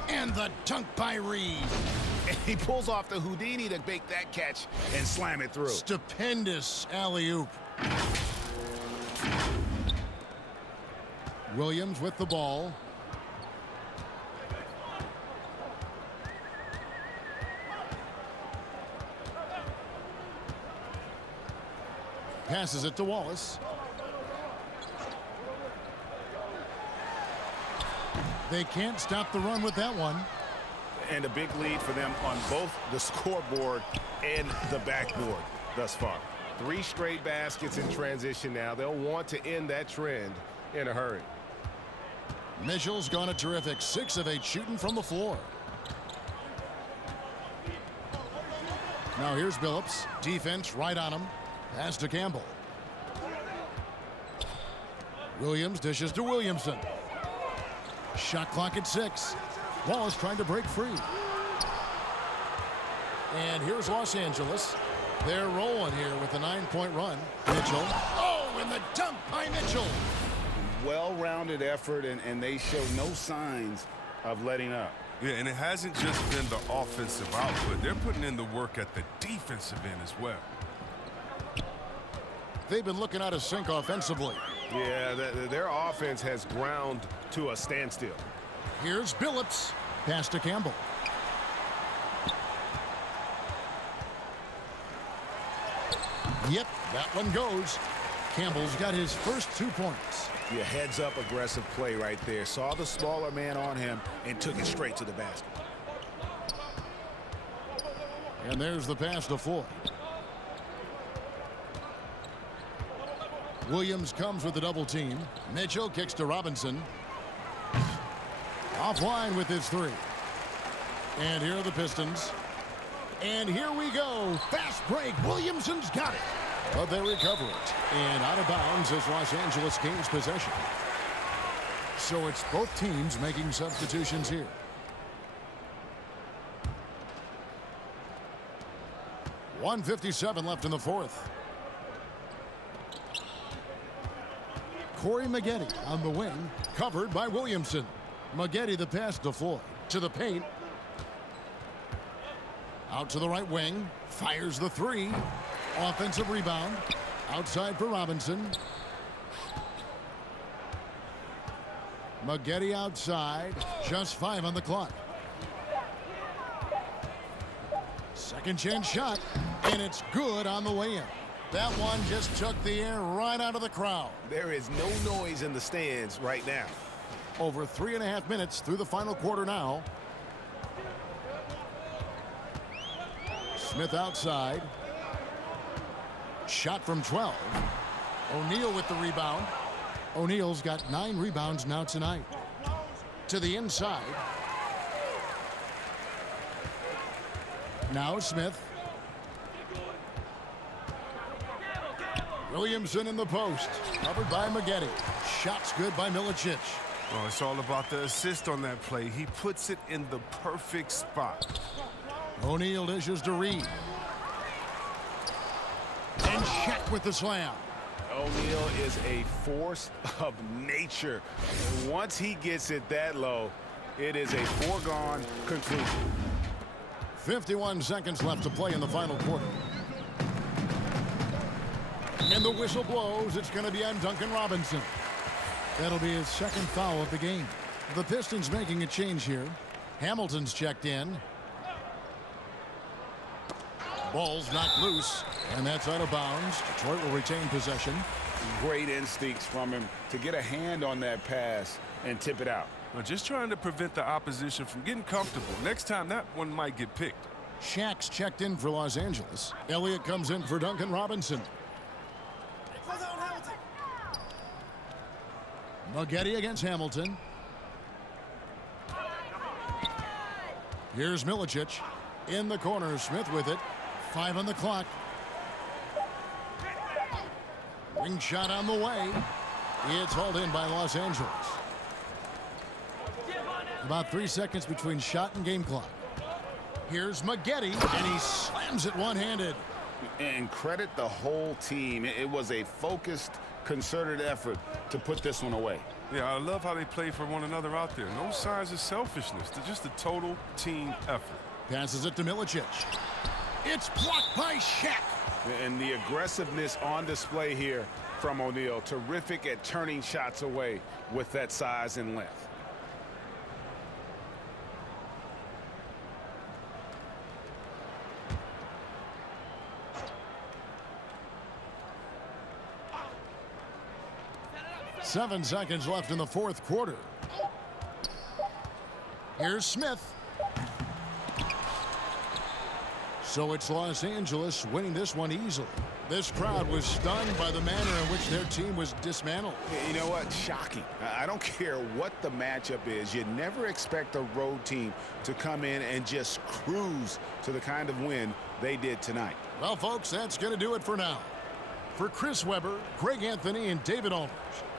And the dunk by Reed. And he pulls off the Houdini to make that catch and slam it through. Stupendous alley-oop. Williams with the ball. Passes it to Wallace. They can't stop the run with that one. And a big lead for them on both the scoreboard and the backboard thus far. 3 straight baskets in transition now. They'll want to end that trend in a hurry. Mitchell's gone a terrific 6 of 8 shooting from the floor. Now here's Billups. Defense right on him. Pass to Campbell. Williams dishes to Williamson. Shot clock at 6. Wallace trying to break free. And here's Los Angeles. They're rolling here with a 9-point run. Mitchell. Oh, and the dunk by Mitchell. Well-rounded effort, and they show no signs of letting up. Yeah, and it hasn't just been the offensive output. They're putting in the work at the defensive end as well. They've been looking out of sync offensively. Yeah, their offense has ground to a standstill. Here's Billups. Pass to Campbell. Yep, that one goes. Campbell's got his first 2 points. Yeah, heads-up aggressive play right there. Saw the smaller man on him and took it straight to the basket. And there's the pass to Floyd. Williams comes with the double team. Mitchell kicks to Robinson. Offline with his 3. And here are the Pistons. And here we go. Fast break. Williamson's got it. But they recover it. And out of bounds as Los Angeles gains possession. So it's both teams making substitutions here. .157 left in the fourth. Corey Maggette on the wing. Covered by Williamson. Maggette the pass to Floyd. To the paint. Out to the right wing. Fires the 3. Offensive rebound. Outside for Robinson. Maggette outside. Just 5 on the clock. Second chance shot. And it's good on the way in. That one just took the air right out of the crowd. There is no noise in the stands right now. Over 3.5 minutes through the final quarter now. Smith outside. Shot from 12. O'Neal with the rebound. O'Neal's got 9 rebounds now tonight. To the inside. Now Smith. Williamson in the post. Covered by Maggette. Shots good by Milicic. Oh, it's all about the assist on that play. He puts it in the perfect spot. O'Neal dishes to Reed. And Shaq with the slam. O'Neal is a force of nature. Once he gets it that low, it is a foregone conclusion. 51 seconds left to play in the final quarter. And the whistle blows. It's going to be on Duncan Robinson. That'll be his second foul of the game. The Pistons making a change here. Hamilton's checked in. Ball's knocked loose, and that's out of bounds. Detroit will retain possession. Great instincts from him to get a hand on that pass and tip it out. Well, just trying to prevent the opposition from getting comfortable. Next time, that one might get picked. Shaq's checked in for Los Angeles. Elliott comes in for Duncan Robinson. Maggette against Hamilton. Here's Milicic. In the corner, Smith with it. 5 on the clock. Ring shot on the way. It's hauled in by Los Angeles. About 3 seconds between shot and game clock. Here's Maggette, and he slams it one-handed. And credit the whole team. It was a focused, concerted effort to put this one away. Yeah, I love how they play for one another out there. No signs of selfishness. They're just a total team effort. Passes it to Milicic. It's blocked by Shaq. And the aggressiveness on display here from O'Neal. Terrific at turning shots away with that size and length. Seven seconds left in the fourth quarter. Here's Smith. So it's Los Angeles winning this one easily. This crowd was stunned by the manner in which their team was dismantled. You know what? Shocking. I don't care what the matchup is. You never expect a road team to come in and just cruise to the kind of win they did tonight. Well, folks, that's going to do it for now. For Chris Webber, Greg Anthony, and David Allers,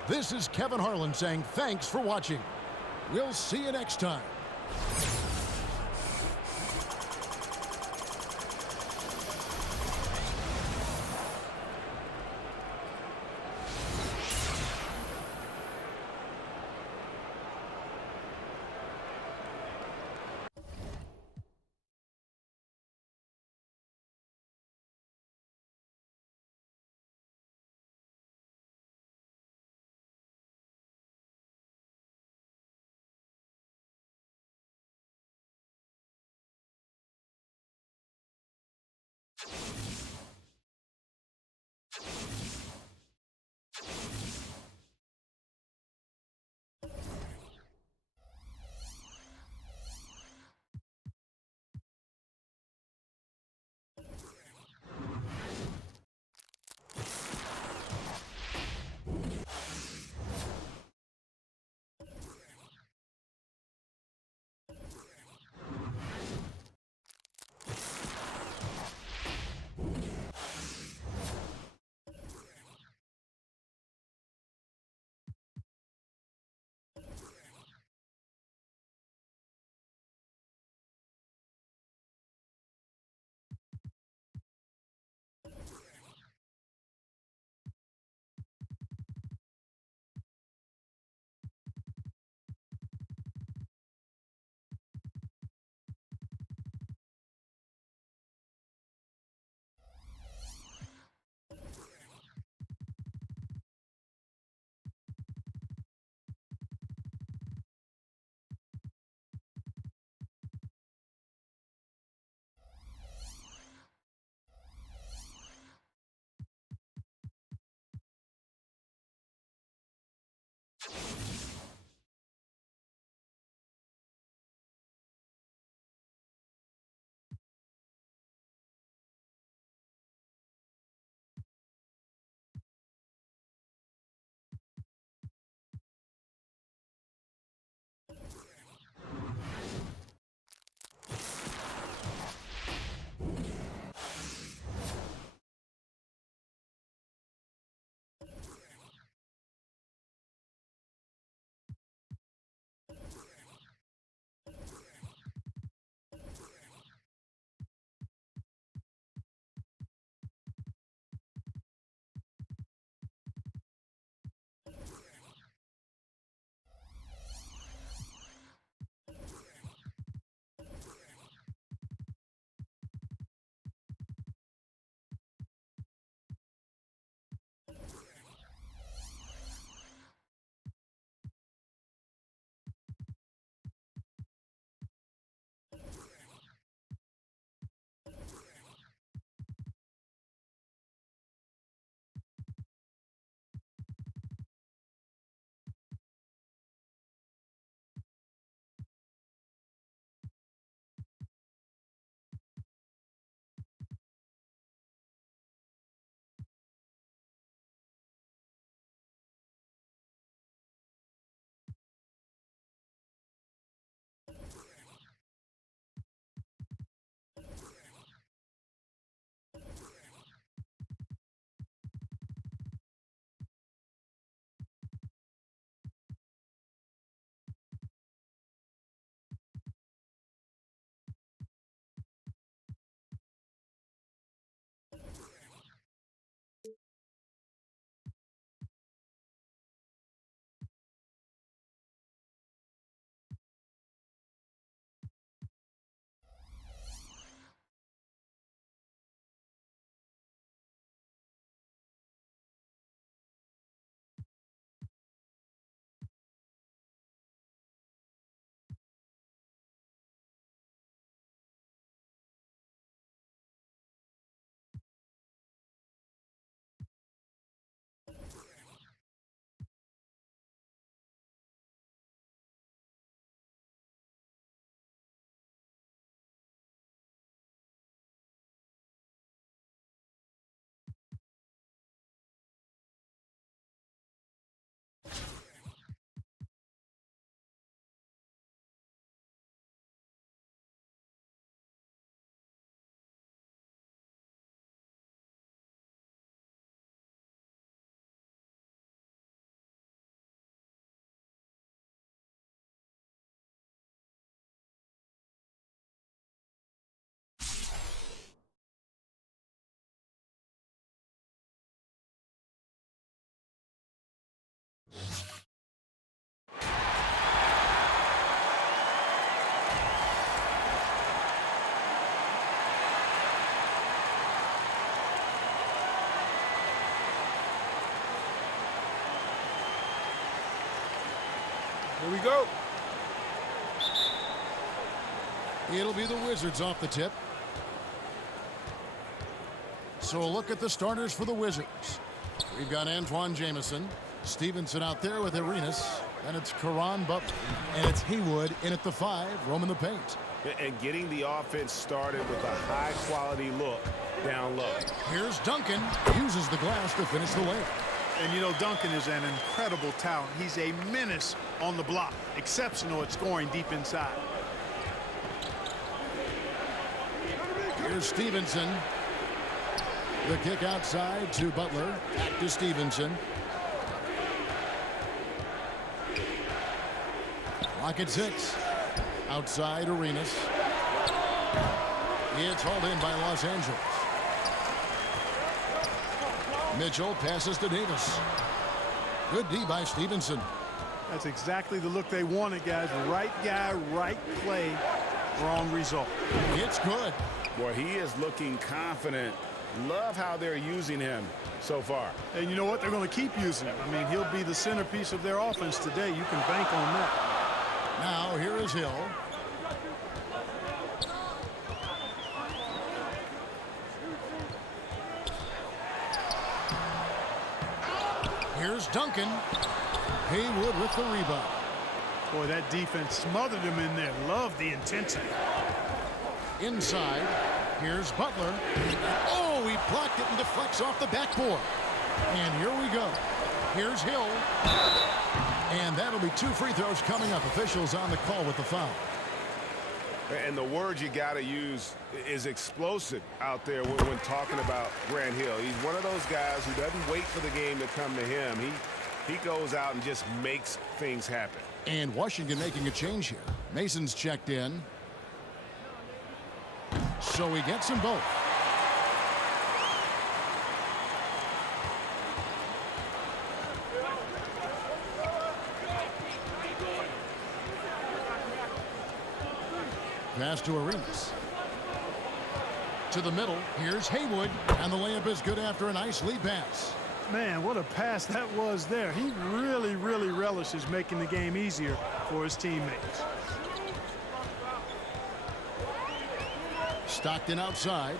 this is Kevin Harlan saying thanks for watching. We'll see you next time. Here we go. It'll be the Wizards off the tip. So a look at the starters for the Wizards. We've got Antoine Jamison, Stevenson out there with Arenas, and it's Caron Butler, and it's Haywood in at the 5, roaming the paint. And getting the offense started with a high-quality look down low. Here's Duncan, uses the glass to finish the layup. And you know, Duncan is an incredible talent. He's a menace on the block, exceptional at scoring deep inside. Here's Stevenson. The kick outside to Butler. Back to Stevenson. Clock at 6. Outside Arenas. It's hauled in by Los Angeles. Mitchell passes to Davis. Good D by Stevenson. That's exactly the look they wanted, guys. Right guy, right play, wrong result. It's good. Boy, he is looking confident. Love how they're using him so far. And you know what? They're going to keep using him. I mean, he'll be the centerpiece of their offense today. You can bank on that. Now here is Hill. Here's Duncan. Haywood with the rebound. Boy, that defense smothered him in there. Love the intensity. Inside, here's Butler. Oh, he blocked it and deflects off the backboard. And here we go. Here's Hill. And that'll be 2 free throws coming up. Officials on the call with the foul. And the word you got to use is explosive out there when talking about Grant Hill. He's one of those guys who doesn't wait for the game to come to him. He goes out and just makes things happen. And Washington making a change here. Mason's checked in. So he gets them both. Pass to Arenas. To the middle. Here's Haywood. And the layup is good after a nice lead pass. Man, what a pass that was there. He really, really relishes making the game easier for his teammates. Stockton outside.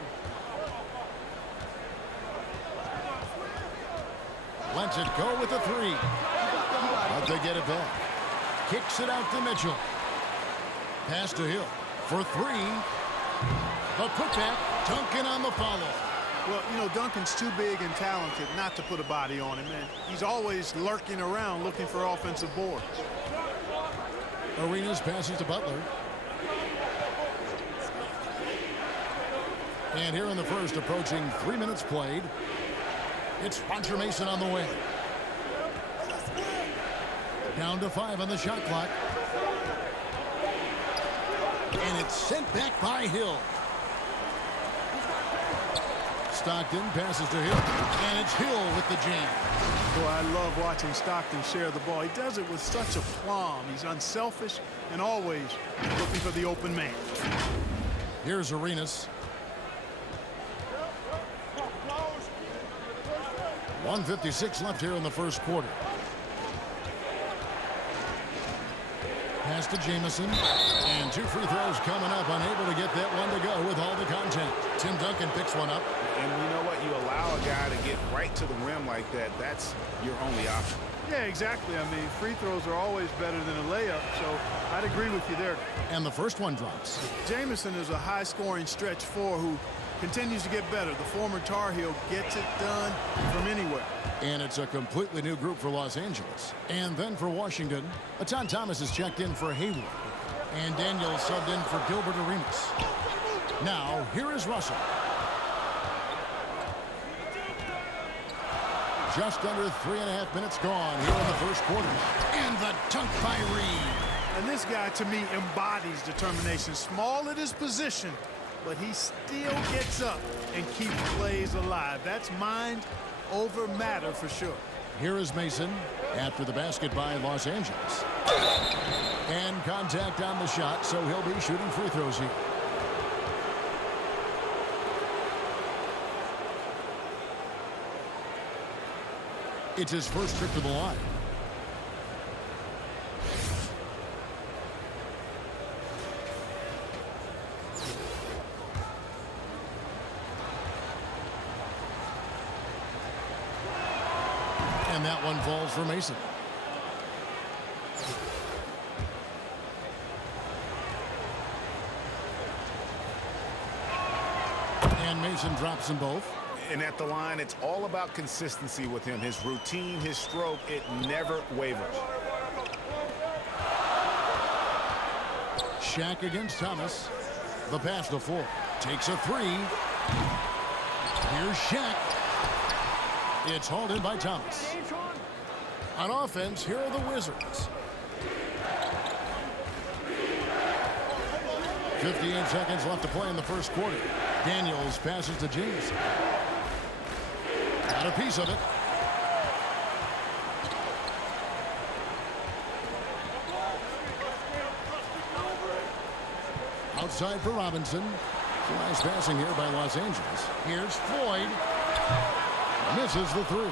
Lets it go with a 3. But they get it back. Kicks it out to Mitchell. Pass to Hill for 3. The putback. Duncan on the follow. Well, you know, Duncan's too big and talented not to put a body on him, and he's always lurking around looking for offensive boards. Arenas passes to Butler. And here in the first, approaching 3 minutes played, it's Roger Mason on the way. Down to 5 on the shot clock. And it's sent back by Hill. Stockton passes to Hill, and it's Hill with the jam. Boy, I love watching Stockton share the ball. He does it with such a plum. He's unselfish and always looking for the open man. Here's Arenas. 1:56 left here in the first quarter. Pass to Jamison. And 2 free throws coming up. Unable to get that one to go with all the contact. Tim Duncan picks one up. And you know what? You allow a guy to get right to the rim like that. That's your only option. Yeah, exactly. I mean, free throws are always better than a layup, so I'd agree with you there. And the first one drops. Jamison is a high-scoring stretch 4 who continues to get better. The former Tar Heel gets it done from anywhere. And it's a completely new group for Los Angeles. And then for Washington, Atan Thomas is checked in for Haywood. And Daniel subbed in for Gilbert Arenas. Now, here is Russell. Just under 3.5 minutes gone here in the first quarter. And the dunk by Reed. And this guy, to me, embodies determination. Small at his position, but he still gets up and keeps plays alive. That's mind over matter for sure. Here is Mason after the basket by Los Angeles. And contact on the shot, so he'll be shooting free throws here. It's his first trip to the line. that one falls for Mason. And Mason drops them both. And at the line, it's all about consistency with him. His routine, his stroke, it never wavers. Shaq against Thomas. The pass to Ford. Takes a three. Here's Shaq. It's hauled in by Thomas. On offense, here are the Wizards. 58 seconds left to play in the first quarter. Daniels passes to James. Got a piece of it. Outside for Robinson. Nice passing here by Los Angeles. Here's Floyd. Misses the three.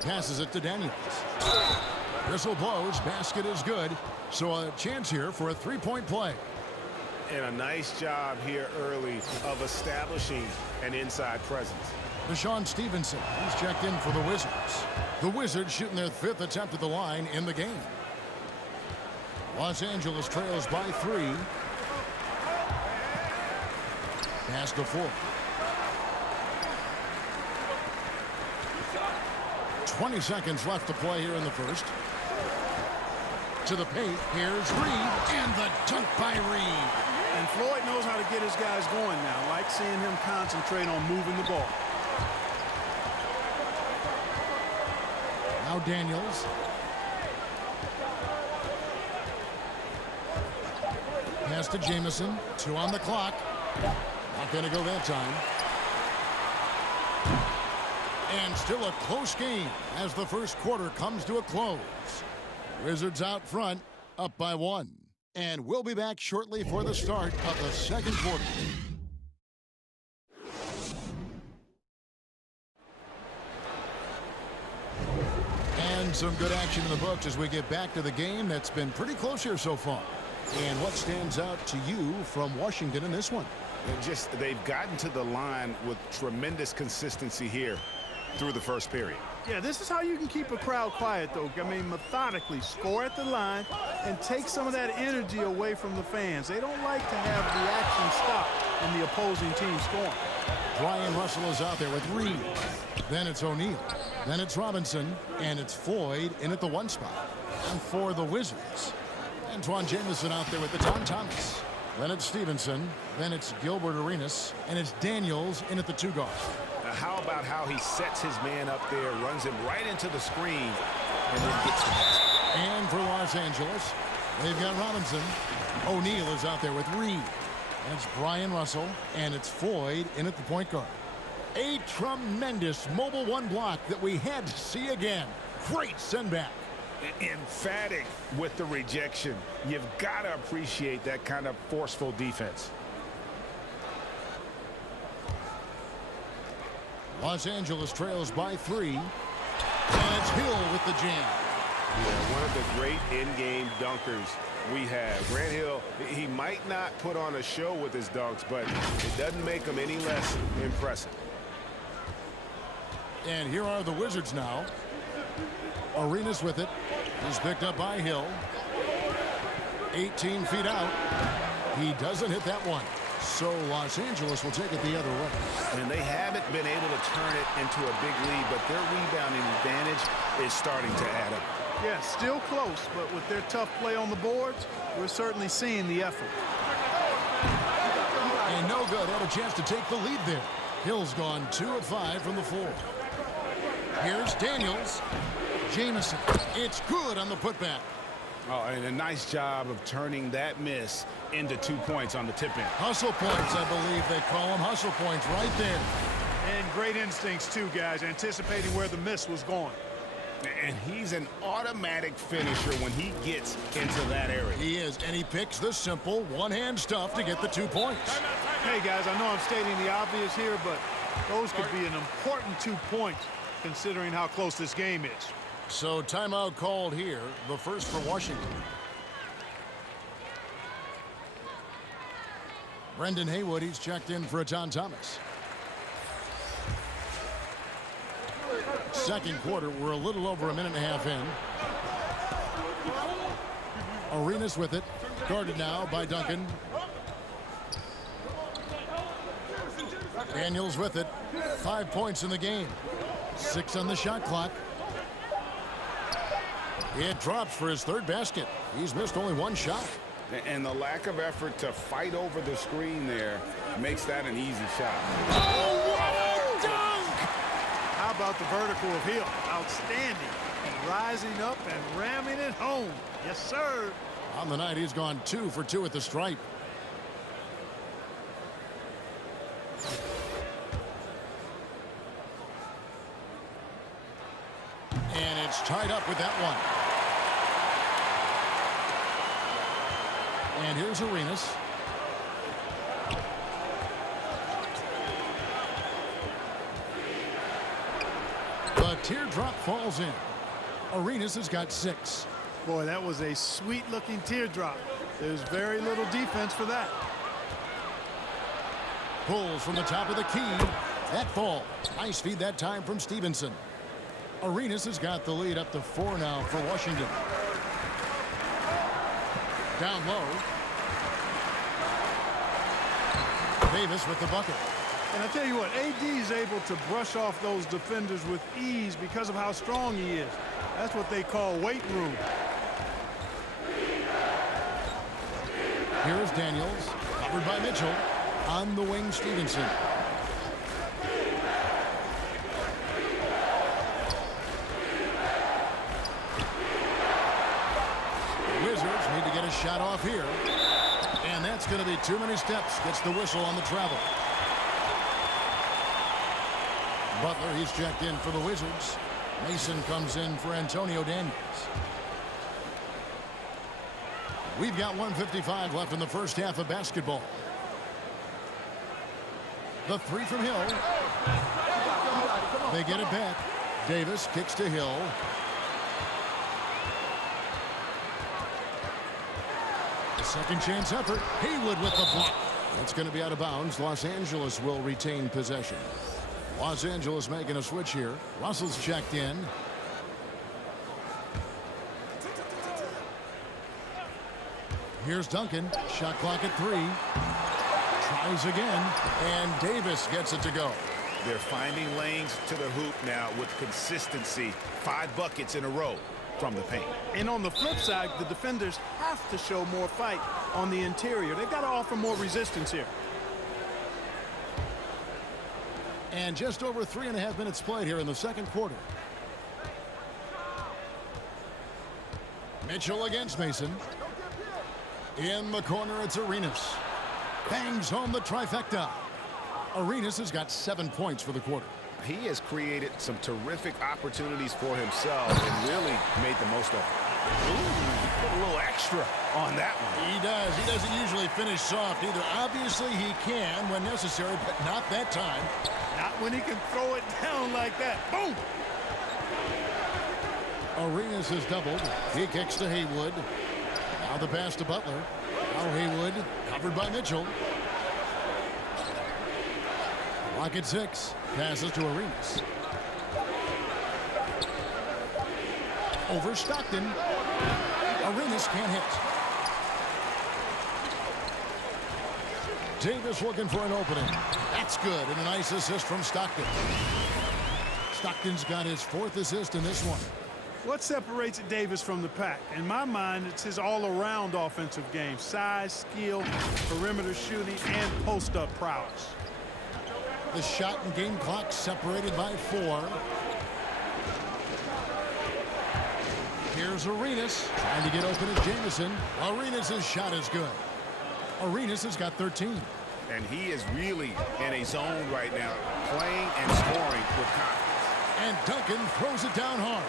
Passes it to Daniels. Whistle blows. Basket is good. So a chance here for a three-point play. And a nice job here early of establishing an inside presence. Deshaun Stevenson, he's checked in for the Wizards. The Wizards shooting their 5th attempt at the line in the game. Los Angeles trails by 3. Pass to 4. 20 seconds left to play here in the first. To the paint, here's Reed, and the dunk by Reed. And Floyd knows how to get his guys going now. I like seeing him concentrate on moving the ball. Now Daniels. Pass to Jamison. 2 on the clock. Not going to go that time. And still a close game as the first quarter comes to a close. Wizards out front, up by 1. And we'll be back shortly for the start of the second quarter. And some good action in the books as we get back to the game that's been pretty close here so far. And what stands out to you from Washington in this one? They've gotten to the line with tremendous consistency here through the first period. Yeah, this is how you can keep a crowd quiet, though. I mean, methodically score at the line and take some of that energy away from the fans. They don't like to have the action stop in the opposing team scoring. Brian Russell is out there with Reed. Then it's O'Neal. Then it's Robinson. And it's Floyd in at the 1 spot. And for the Wizards, Antoine Jamison out there with the Thomas. Then it's Stevenson. Then it's Gilbert Arenas. And it's Daniels in at the 2 guard. How about how he sets his man up there, runs him right into the screen, and then gets the basket. And for Los Angeles, they've got Robinson. O'Neal is out there with Reed. And it's Brian Russell, and it's Floyd in at the point guard. A tremendous mobile 1 block that we had to see again. Great send back. Emphatic with the rejection. You've got to appreciate that kind of forceful defense. Los Angeles trails by 3. And it's Hill with the jam. Yeah, one of the great in-game dunkers we have. Grant Hill, he might not put on a show with his dunks, but it doesn't make him any less impressive. And here are the Wizards now. Arenas with it. He's picked up by Hill. 18 feet out. He doesn't hit that one. So Los Angeles will take it the other way. And they haven't been able to turn it into a big lead, but their rebounding advantage is starting to add up. Yeah, still close, but with their tough play on the boards, we're certainly seeing the effort. And no good. Had a chance to take the lead there. Hill's gone 2 of 5 from the floor. Here's Daniels. Jamison. It's good on the putback. Oh, and a nice job of turning that miss into 2 points on the tip-in. Hustle points, I believe they call them. Hustle points right there. And great instincts, too, guys, anticipating where the miss was going. And he's an automatic finisher when he gets into that area. He is, and he picks the simple one-hand stuff to get the 2 points. Hey, guys, I know I'm stating the obvious here, but those could be an important 2 points considering how close this game is. So timeout called here, the first for Washington. Brendan Haywood, he's checked in for John Thomas. Second quarter, we're a little over a minute and a half in. Arenas with it. Guarded now by Duncan. Daniels with it. 5 points in the game. 6 on the shot clock. It drops for his third basket. He's missed only 1 shot. And the lack of effort to fight over the screen there makes that an easy shot. Oh, what a dunk! How about the vertical of Hill? Outstanding. And rising up and ramming it home. Yes, sir. On the night, he's gone 2 for 2 at the stripe. And it's tied up with that one. And here's Arenas. The teardrop falls in. Arenas has got 6. Boy, that was a sweet-looking teardrop. There's very little defense for that. Pulls from the top of the key. That fall. Nice feed that time from Stevenson. Arenas has got the lead up to 4 now for Washington. Down low. Davis with the bucket. And I tell you what, AD is able to brush off those defenders with ease because of how strong he is. That's what they call weight room. Here's Daniels, covered by Mitchell. On the wing, Stevenson. The Wizards need to get a shot off here. And that's going to be too many steps. Gets the whistle on the travel. Butler, he's checked in for the Wizards. Mason comes in for Antonio Daniels. We've got 1:55 left in the first half of basketball. The 3 from Hill. They get it back. Davis kicks to Hill. The second chance effort. Haywood with the block. That's going to be out of bounds. Los Angeles will retain possession. Los Angeles making a switch here. Russell's checked in. Here's Duncan. Shot clock at 3. Tries again. And Davis gets it to go. They're finding lanes to the hoop now with consistency. 5 buckets in a row from the paint. And on the flip side, the defenders have to show more fight on the interior. They've got to offer more resistance here. And just over 3.5 minutes played here in the second quarter. Mitchell against Mason. In the corner, it's Arenas. Bangs home the trifecta. Arenas has got 7 points for the quarter. He has created some terrific opportunities for himself and really made the most of it. Ooh, he put a little extra on that one. He does. He doesn't usually finish soft either. Obviously, he can when necessary, but not that time. Not when he can throw it down like that. Boom! Arenas has doubled. He kicks to Haywood. Now the pass to Butler. Now Haywood, covered by Mitchell. Clock at 6. Passes to Arenas. Over Stockton. Arenas can't hit. Davis looking for an opening. That's good. And a nice assist from Stockton. Stockton's got his 4th assist in this one. What separates Davis from the pack? In my mind, it's his all-around offensive game. Size, skill, perimeter shooting, and post-up prowess. The shot and game clock separated by 4. Here's Arenas trying to get open at Jamison. Arenas' shot is good. Arenas has got 13. And he is really in a zone right now, playing and scoring with confidence. And Duncan throws it down hard.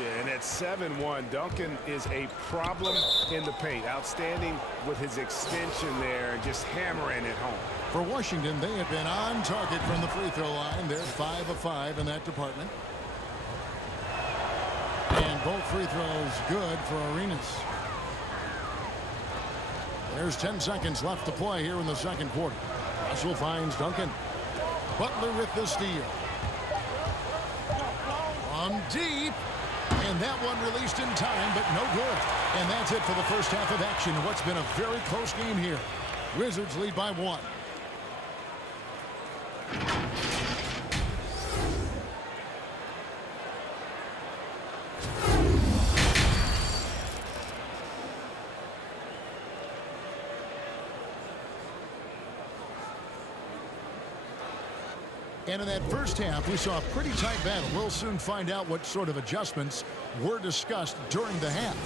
Yeah, and at 7-1, Duncan is a problem in the paint. Outstanding with his extension there and just hammering it home. For Washington, they have been on target from the free throw line. They're 5 of 5 in that department. And both free throws good for Arenas. There's 10 seconds left to play here in the second quarter. Russell finds Duncan. Butler with the steal. From deep. And that one released in time, but no good. And that's it for the first half of action. What's been a very close game here. Wizards lead by 1. And in that first half, we saw a pretty tight battle. We'll soon find out what sort of adjustments were discussed during the half.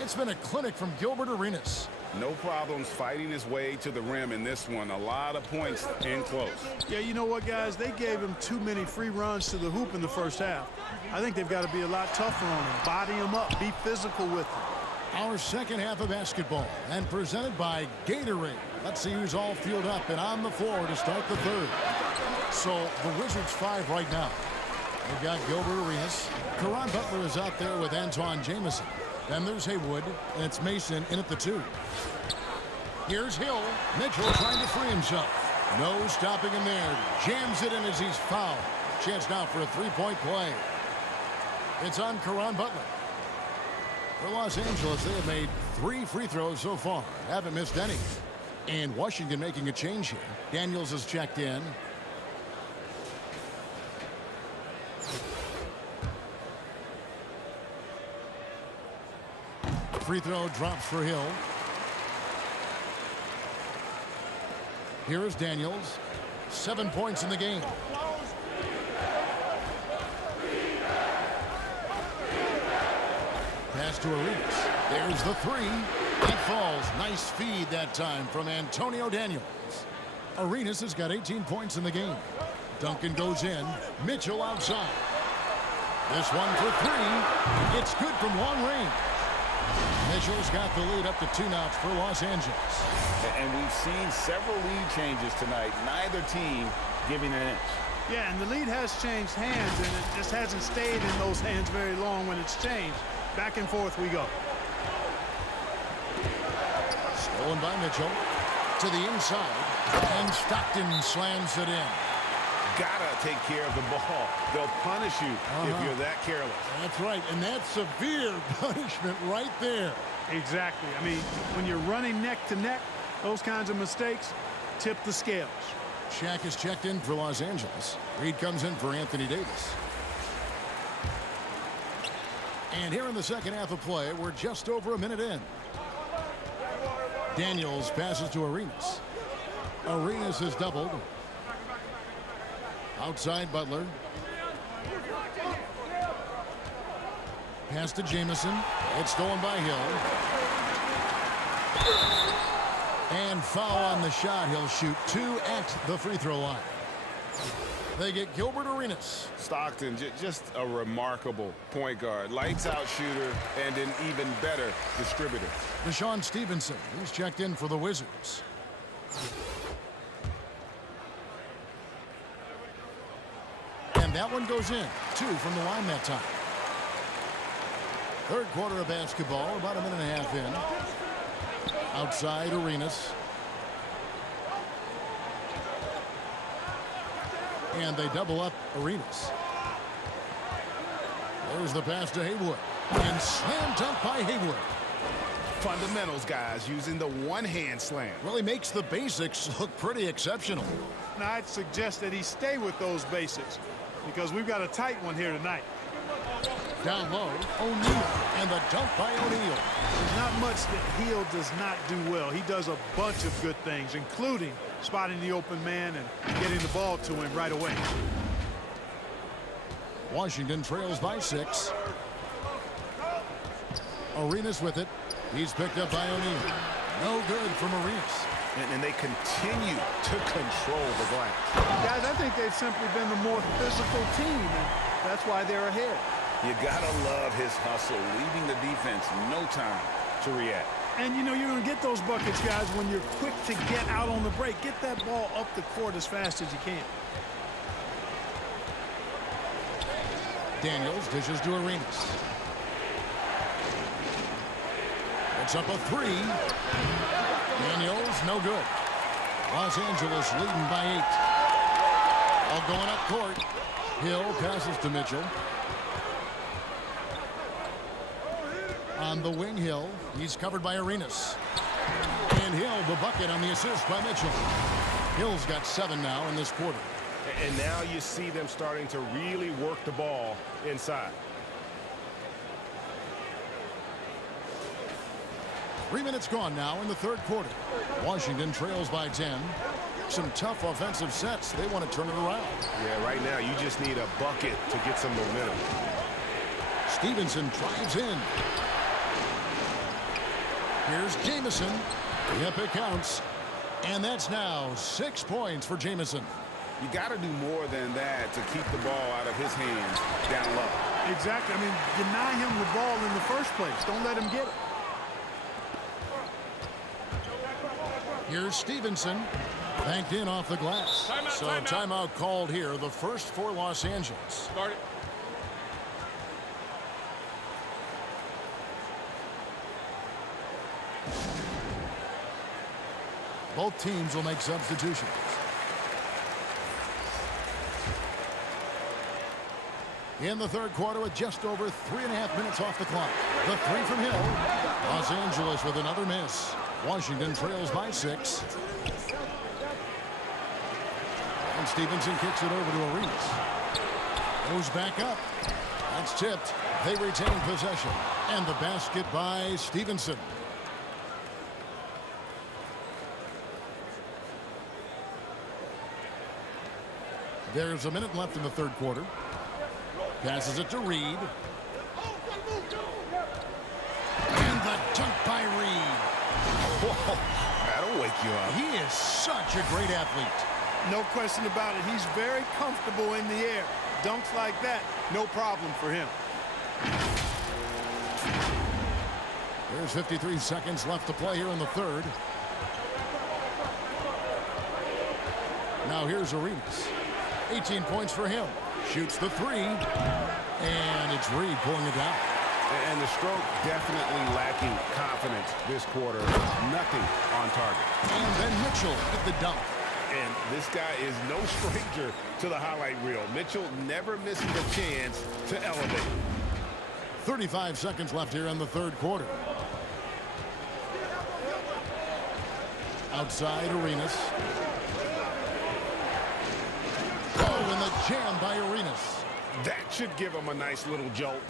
It's been a clinic from Gilbert Arenas. No problems fighting his way to the rim in this one. A lot of points in close. Yeah, you know what, guys? They gave him too many free runs to the hoop in the first half. I think they've got to be a lot tougher on him. Body him up. Be physical with him. Our second half of basketball and presented by Gatorade. Let's see who's all fueled up and on the floor to start the third. So the Wizards 5 right now. They've got Gilbert Arenas. Caron Butler is out there with Antawn Jamison. Then there's Haywood, and it's Mason in at the 2. Here's Hill. Mitchell trying to free himself. No stopping him there. Jams it in as he's fouled. Chance now for a three-point play. It's on Caron Butler. For Los Angeles, they have made 3 free throws so far. Haven't missed any. And Washington making a change here. Daniels has checked in. Free throw drops for Hill. Here is Daniels. 7 points in the game. Pass to Arenas. There's the 3. It falls. Nice feed that time from Antonio Daniels. Arenas has got 18 points in the game. Duncan goes in. Mitchell outside. This one for 3. It's good from long range. Mitchell's got the lead up to 2 now for Los Angeles. And we've seen several lead changes tonight. Neither team giving an inch. Yeah, and the lead has changed hands, and it just hasn't stayed in those hands very long when it's changed. Back and forth we go. Stolen by Mitchell. To the inside. And Stockton slams it in. Gotta take care of the ball. They'll punish you if you're that careless. That's right, and that's severe punishment right there. Exactly. I mean, when you're running neck to neck, those kinds of mistakes tip the scales. Shaq is checked in for Los Angeles. Reed comes in for Anthony Davis. And here in the second half of play, we're just over a minute in. Daniels passes to Arenas. Arenas is doubled. Outside Butler. Pass to Jamison. It's stolen by Hill. And foul on the shot. He'll shoot 2 at the free throw line. They get Gilbert Arenas. Stockton, just a remarkable point guard. Lights out shooter and an even better distributor. Deshaun Stevenson, who's checked in for the Wizards. And that one goes in. 2 from the line that time. Third quarter of basketball, about a minute and a half in. Outside Arenas. And they double up Arenas. There's the pass to Haywood. And slam dunk by Haywood. Fundamentals, guys, using the one-hand slam. Really makes the basics look pretty exceptional. Now, I'd suggest that he stay with those basics because we've got a tight one here tonight. Down low, O'Neal, and the dunk by O'Neal. There's not much that Hill does not do well. He does a bunch of good things, including spotting the open man and getting the ball to him right away. Washington trails by 6. Arenas with it. He's picked up by O'Neal. No good from Arenas. And they continue to control the glass. Guys, I think they've simply been the more physical team, and that's why they're ahead. You gotta love his hustle, leaving the defense no time to react. And, you know, you're going to get those buckets, guys, when you're quick to get out on the break. Get that ball up the court as fast as you can. Daniels dishes to Arenas. It's up a 3. Daniels, no good. Los Angeles leading by 8. All going up court. Hill passes to Mitchell. On the wing, Hill. He's covered by Arenas. And Hill, the bucket on the assist by Mitchell. Hill's got 7 now in this quarter. And now you see them starting to really work the ball inside. 3 minutes gone now in the third quarter. Washington trails by 10. Some tough offensive sets. They want to turn it around. Yeah, right now you just need a bucket to get some momentum. Stevenson drives in. Here's Jamison. Yep, it counts. And that's now 6 points for Jamison. You got to do more than that to keep the ball out of his hands down low. Exactly. I mean, deny him the ball in the first place. Don't let him get it. Here's Stevenson. Banked in off the glass. Timeout called here. The first for Los Angeles. Start it. Both teams will make substitutions. In the third quarter with just over 3.5 minutes off the clock. The three from Hill. Los Angeles with another miss. Washington trails by 6. And Stevenson kicks it over to Arenas. Goes back up. That's tipped. They retain possession. And the basket by Stevenson. There's a minute left in the third quarter. Passes it to Reed. And the dunk by Reed. Whoa, that'll wake you up. He is such a great athlete. No question about it. He's very comfortable in the air. Dunks like that, no problem for him. There's 53 seconds left to play here in the third. Now here's Arenas. 18 points for him. Shoots the three. And it's Reed pulling it down. And the stroke definitely lacking confidence this quarter. Nothing on target. And then Mitchell with the dunk. And this guy is no stranger to the highlight reel. Mitchell never misses a chance to elevate. 35 seconds left here in the third quarter. Outside Arenas. Oh, and the jam by Arenas. That should give him a nice little jolt.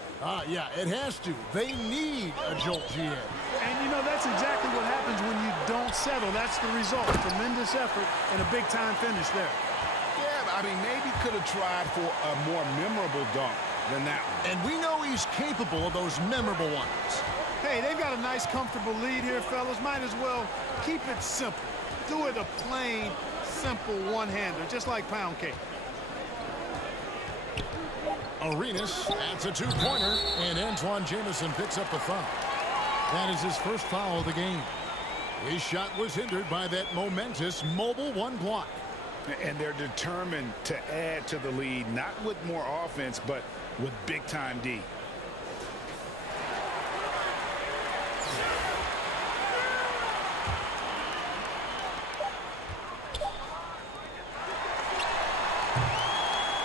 Yeah, it has to. They need a jolt, GA. And, you know, that's exactly what happens when you don't settle. That's the result. Tremendous effort and a big-time finish there. Yeah, I mean, maybe could have tried for a more memorable dunk than that one. And we know he's capable of those memorable ones. Hey, they've got a nice, comfortable lead here, fellas. Might as well keep it simple. Do it a plain, simple one-hander, just like pound cake. Arenas adds a two-pointer, and Antoine Jamison picks up the foul. That is his first foul of the game. His shot was hindered by that momentous mobile one block. And they're determined to add to the lead, not with more offense, but with big-time D.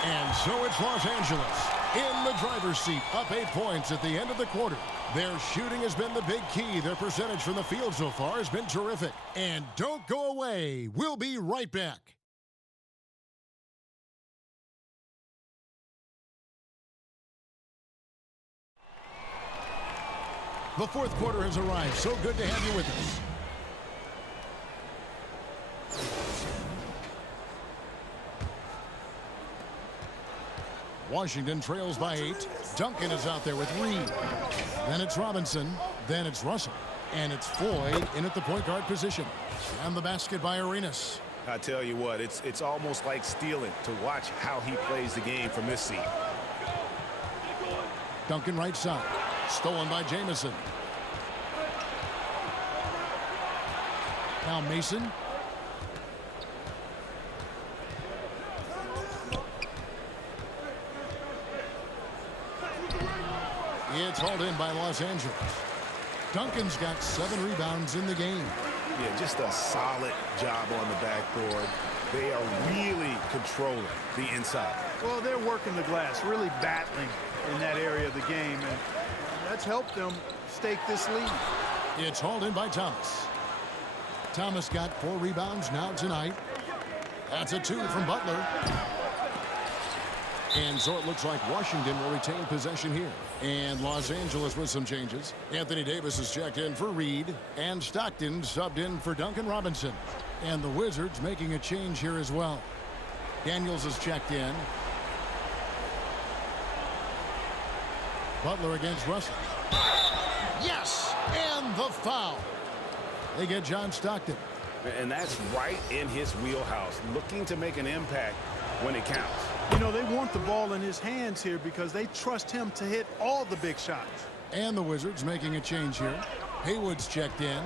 And so it's Los Angeles in the driver's seat, up 8 points at the end of the quarter. Their shooting has been the big key. Their percentage from the field so far has been terrific. And don't go away. We'll be right back. The fourth quarter has arrived. So good to have you with us. Washington trails by 8. Duncan is out there with Reed. Then it's Robinson. Then it's Russell. And it's Foy in at the point guard position. And the basket by Arenas. I tell you what, it's almost like stealing to watch how he plays the game from this seat. Duncan right side. Stolen by Jamison. Now Mason. It's hauled in by Los Angeles. Duncan's got 7 rebounds in the game. Yeah, just a solid job on the backboard. They are really controlling the inside. Well, they're working the glass, really battling in that area of the game. And That's helped them stake this lead. It's hauled in by Thomas. Thomas got 4 rebounds now tonight. That's a 2 from Butler. And so it looks like Washington will retain possession here. And Los Angeles with some changes. Anthony Davis is checked in for Reed. And Stockton subbed in for Duncan Robinson. And the Wizards making a change here as well. Daniels is checked in. Butler against Russell. Yes! And the foul. They get John Stockton. And that's right in his wheelhouse, looking to make an impact when it counts. You know, they want the ball in his hands here because they trust him to hit all the big shots. And the Wizards making a change here. Haywood's checked in.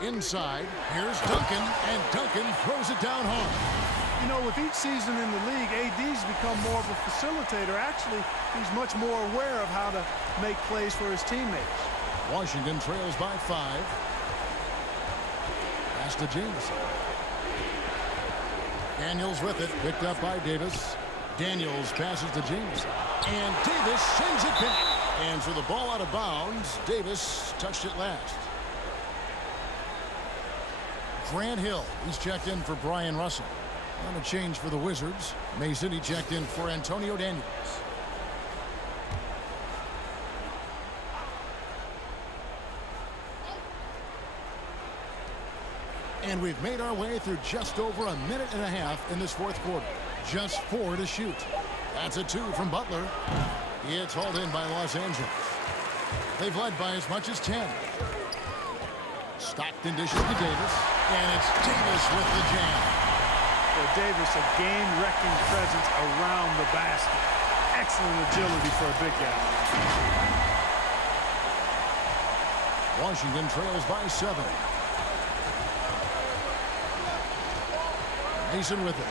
Inside, here's Duncan, and Duncan throws it down hard. You know, with each season in the league, AD's become more of a facilitator. Actually, he's much more aware of how to make plays for his teammates. Washington trails by 5. Pass to James. Daniels with it, picked up by Davis. Daniels passes to James. And Davis sends it back. And so the ball out of bounds. Davis touched it last. Grant Hill, he's checked in for Brian Russell. On a change for the Wizards. Mason, he checked in for Antonio Daniels. And we've made our way through just over a minute and a half in this fourth quarter. Just 4 to shoot. That's a 2 from Butler. It's hauled in by Los Angeles. They've led by as much as 10. Stockton dishes to Davis. And it's Davis with the jam. For Davis, a game-wrecking presence around the basket. Excellent agility for a big guy. Washington trails by 7. Mason with it.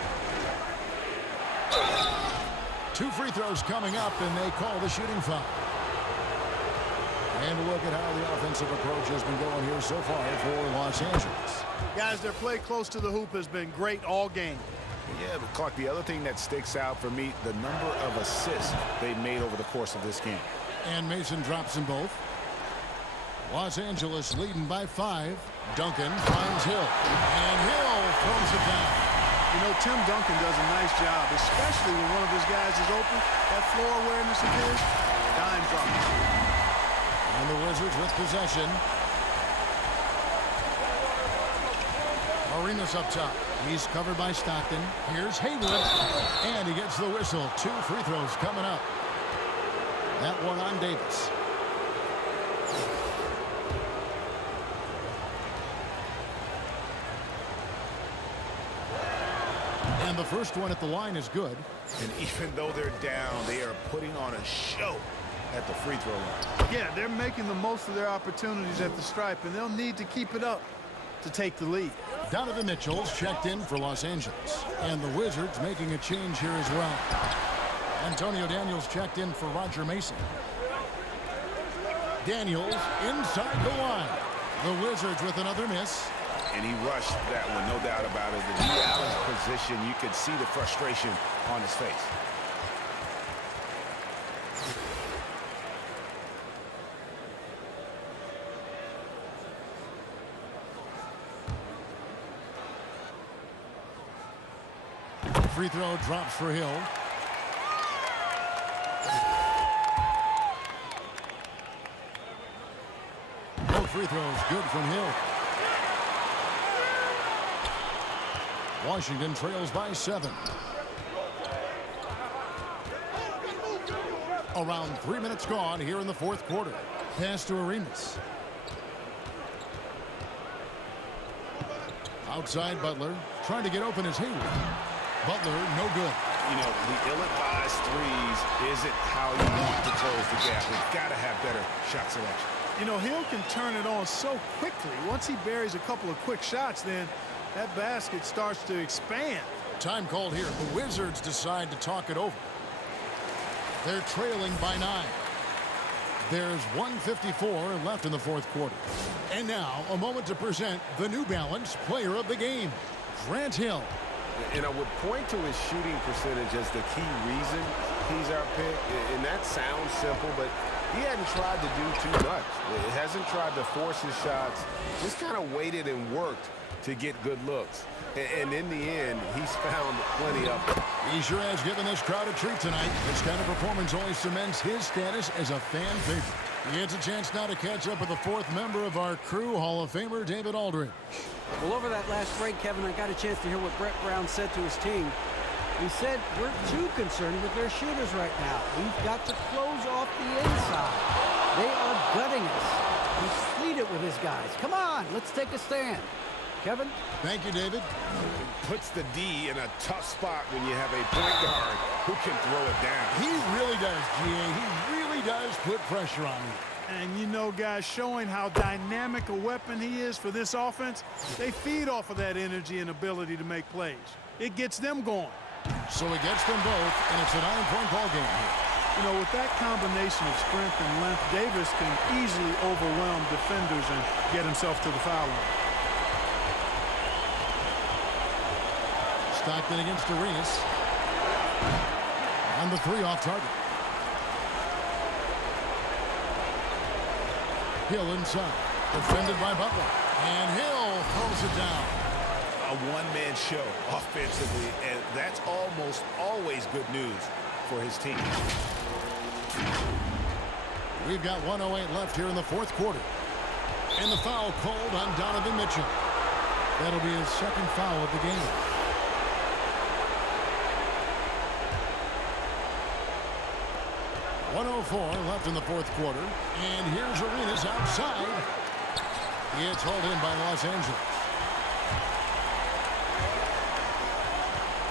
2 free throws coming up, and they call the shooting foul. And look at how the offensive approach has been going here so far for Los Angeles. Guys, their play close to the hoop has been great all game. Yeah, but Clark, the other thing that sticks out for me, the number of assists they made over the course of this game. And Mason drops them both. Los Angeles leading by 5. Duncan finds Hill. And Hill throws it down. You know, Tim Duncan does a nice job, especially when one of his guys is open. That floor awareness of his, dime drop. And the Wizards with possession. Arenas up top. He's covered by Stockton. Here's Haywood. And he gets the whistle. 2 free throws coming up. That one on Davis. And the first one at the line is good. And even though they're down, they are putting on a show at the free throw line. Yeah, they're making the most of their opportunities at the stripe, and they'll need to keep it up to take the lead. Donovan Mitchell's checked in for Los Angeles. And the Wizards making a change here as well. Antonio Daniels checked in for Roger Mason. Daniels inside the line. The Wizards with another miss. And he rushed that one, no doubt about it. The Allen's position, you could see the frustration on his face. Free throw drops for Hill. Both free throws good from Hill. Washington trails by 7. Around 3 minutes gone here in the fourth quarter. Pass to Arenas. Outside Butler. Trying to get open is Haywood. Butler, no good. You know, the ill-advised threes isn't how you want to close the gap. We've got to have better shot selection. You know, Hill can turn it on so quickly. Once he buries a couple of quick shots, then that basket starts to expand. Time called here. The Wizards decide to talk it over. They're trailing by 9. There's 1:54 left in the fourth quarter. And now, a moment to present the New Balance Player of the Game, Grant Hill. And I would point to his shooting percentage as the key reason he's our pick. And that sounds simple, but he hadn't tried to do too much. He hasn't tried to force his shots. Just kind of waited and worked to get good looks. And in the end, he's found plenty of them. He sure has given this crowd a treat tonight. This kind of performance only cements his status as a fan favorite. He gets a chance now to catch up with the fourth member of our crew, Hall of Famer David Aldridge. Well, over that last break, Kevin, I got a chance to hear what Brett Brown said to his team. He said, we're too concerned with their shooters right now. We've got to close off the inside. They are gutting us. He's fleeted with his guys. Come on, let's take a stand. Kevin? Thank you, David. Puts the D in a tough spot when you have a point guard who can throw it down. He really does, G.A. He really does put pressure on him. And you know, guys, showing how dynamic a weapon he is for this offense, they feed off of that energy and ability to make plays. It gets them going. So he gets them both, and it's a 9-point ball game here. You know, with that combination of strength and length, Davis can easily overwhelm defenders and get himself to the foul line. Stockton against Arenas. And the three off target. Hill inside. Defended by Butler. And Hill throws it down. A one-man show offensively, and that's almost always good news for his team. We've got 1:08 left here in the fourth quarter. And the foul called on Donovan Mitchell. That'll be his second foul of the game. .104 left in the fourth quarter. And here's Arenas outside. It's hauled in by Los Angeles.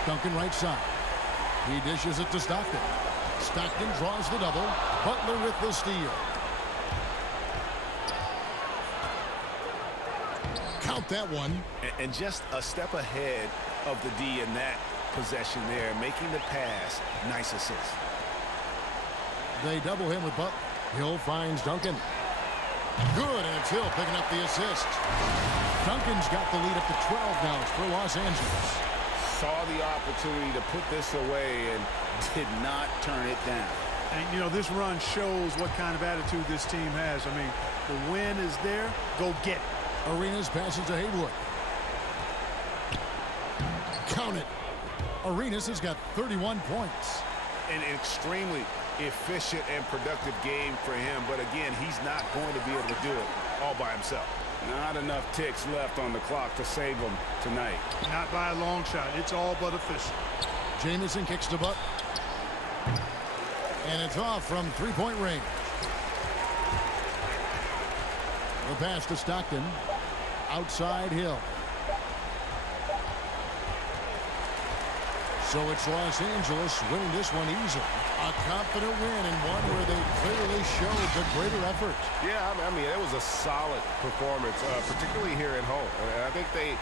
Duncan right side. He dishes it to Stockton. Stockton draws the double. Butler with the steal. Count that one. And just a step ahead of the D in that possession there, making the pass. Nice assist. They double him with Butler. Hill finds Duncan. Good, and it's Hill picking up the assist. Duncan's got the lead up to 12 now. It's for Los Angeles. Saw the opportunity to put this away and did not turn it down. And, you know, this run shows what kind of attitude this team has. I mean, the win is there. Go get it. Arenas passes to Haywood. Count it. Arenas has got 31 points. An extremely efficient and productive game for him, but again, he's not going to be able to do it all by himself. Not enough ticks left on the clock to save him tonight. Not by a long shot. It's all but official. Jamison kicks to Butler. And it's off from three-point range. The pass to Stockton. Outside Hill. So it's Los Angeles winning this one easily. A confident win and one where they clearly showed the greater effort. Yeah, I mean, it was a solid performance, particularly here at home. And I think they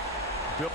built...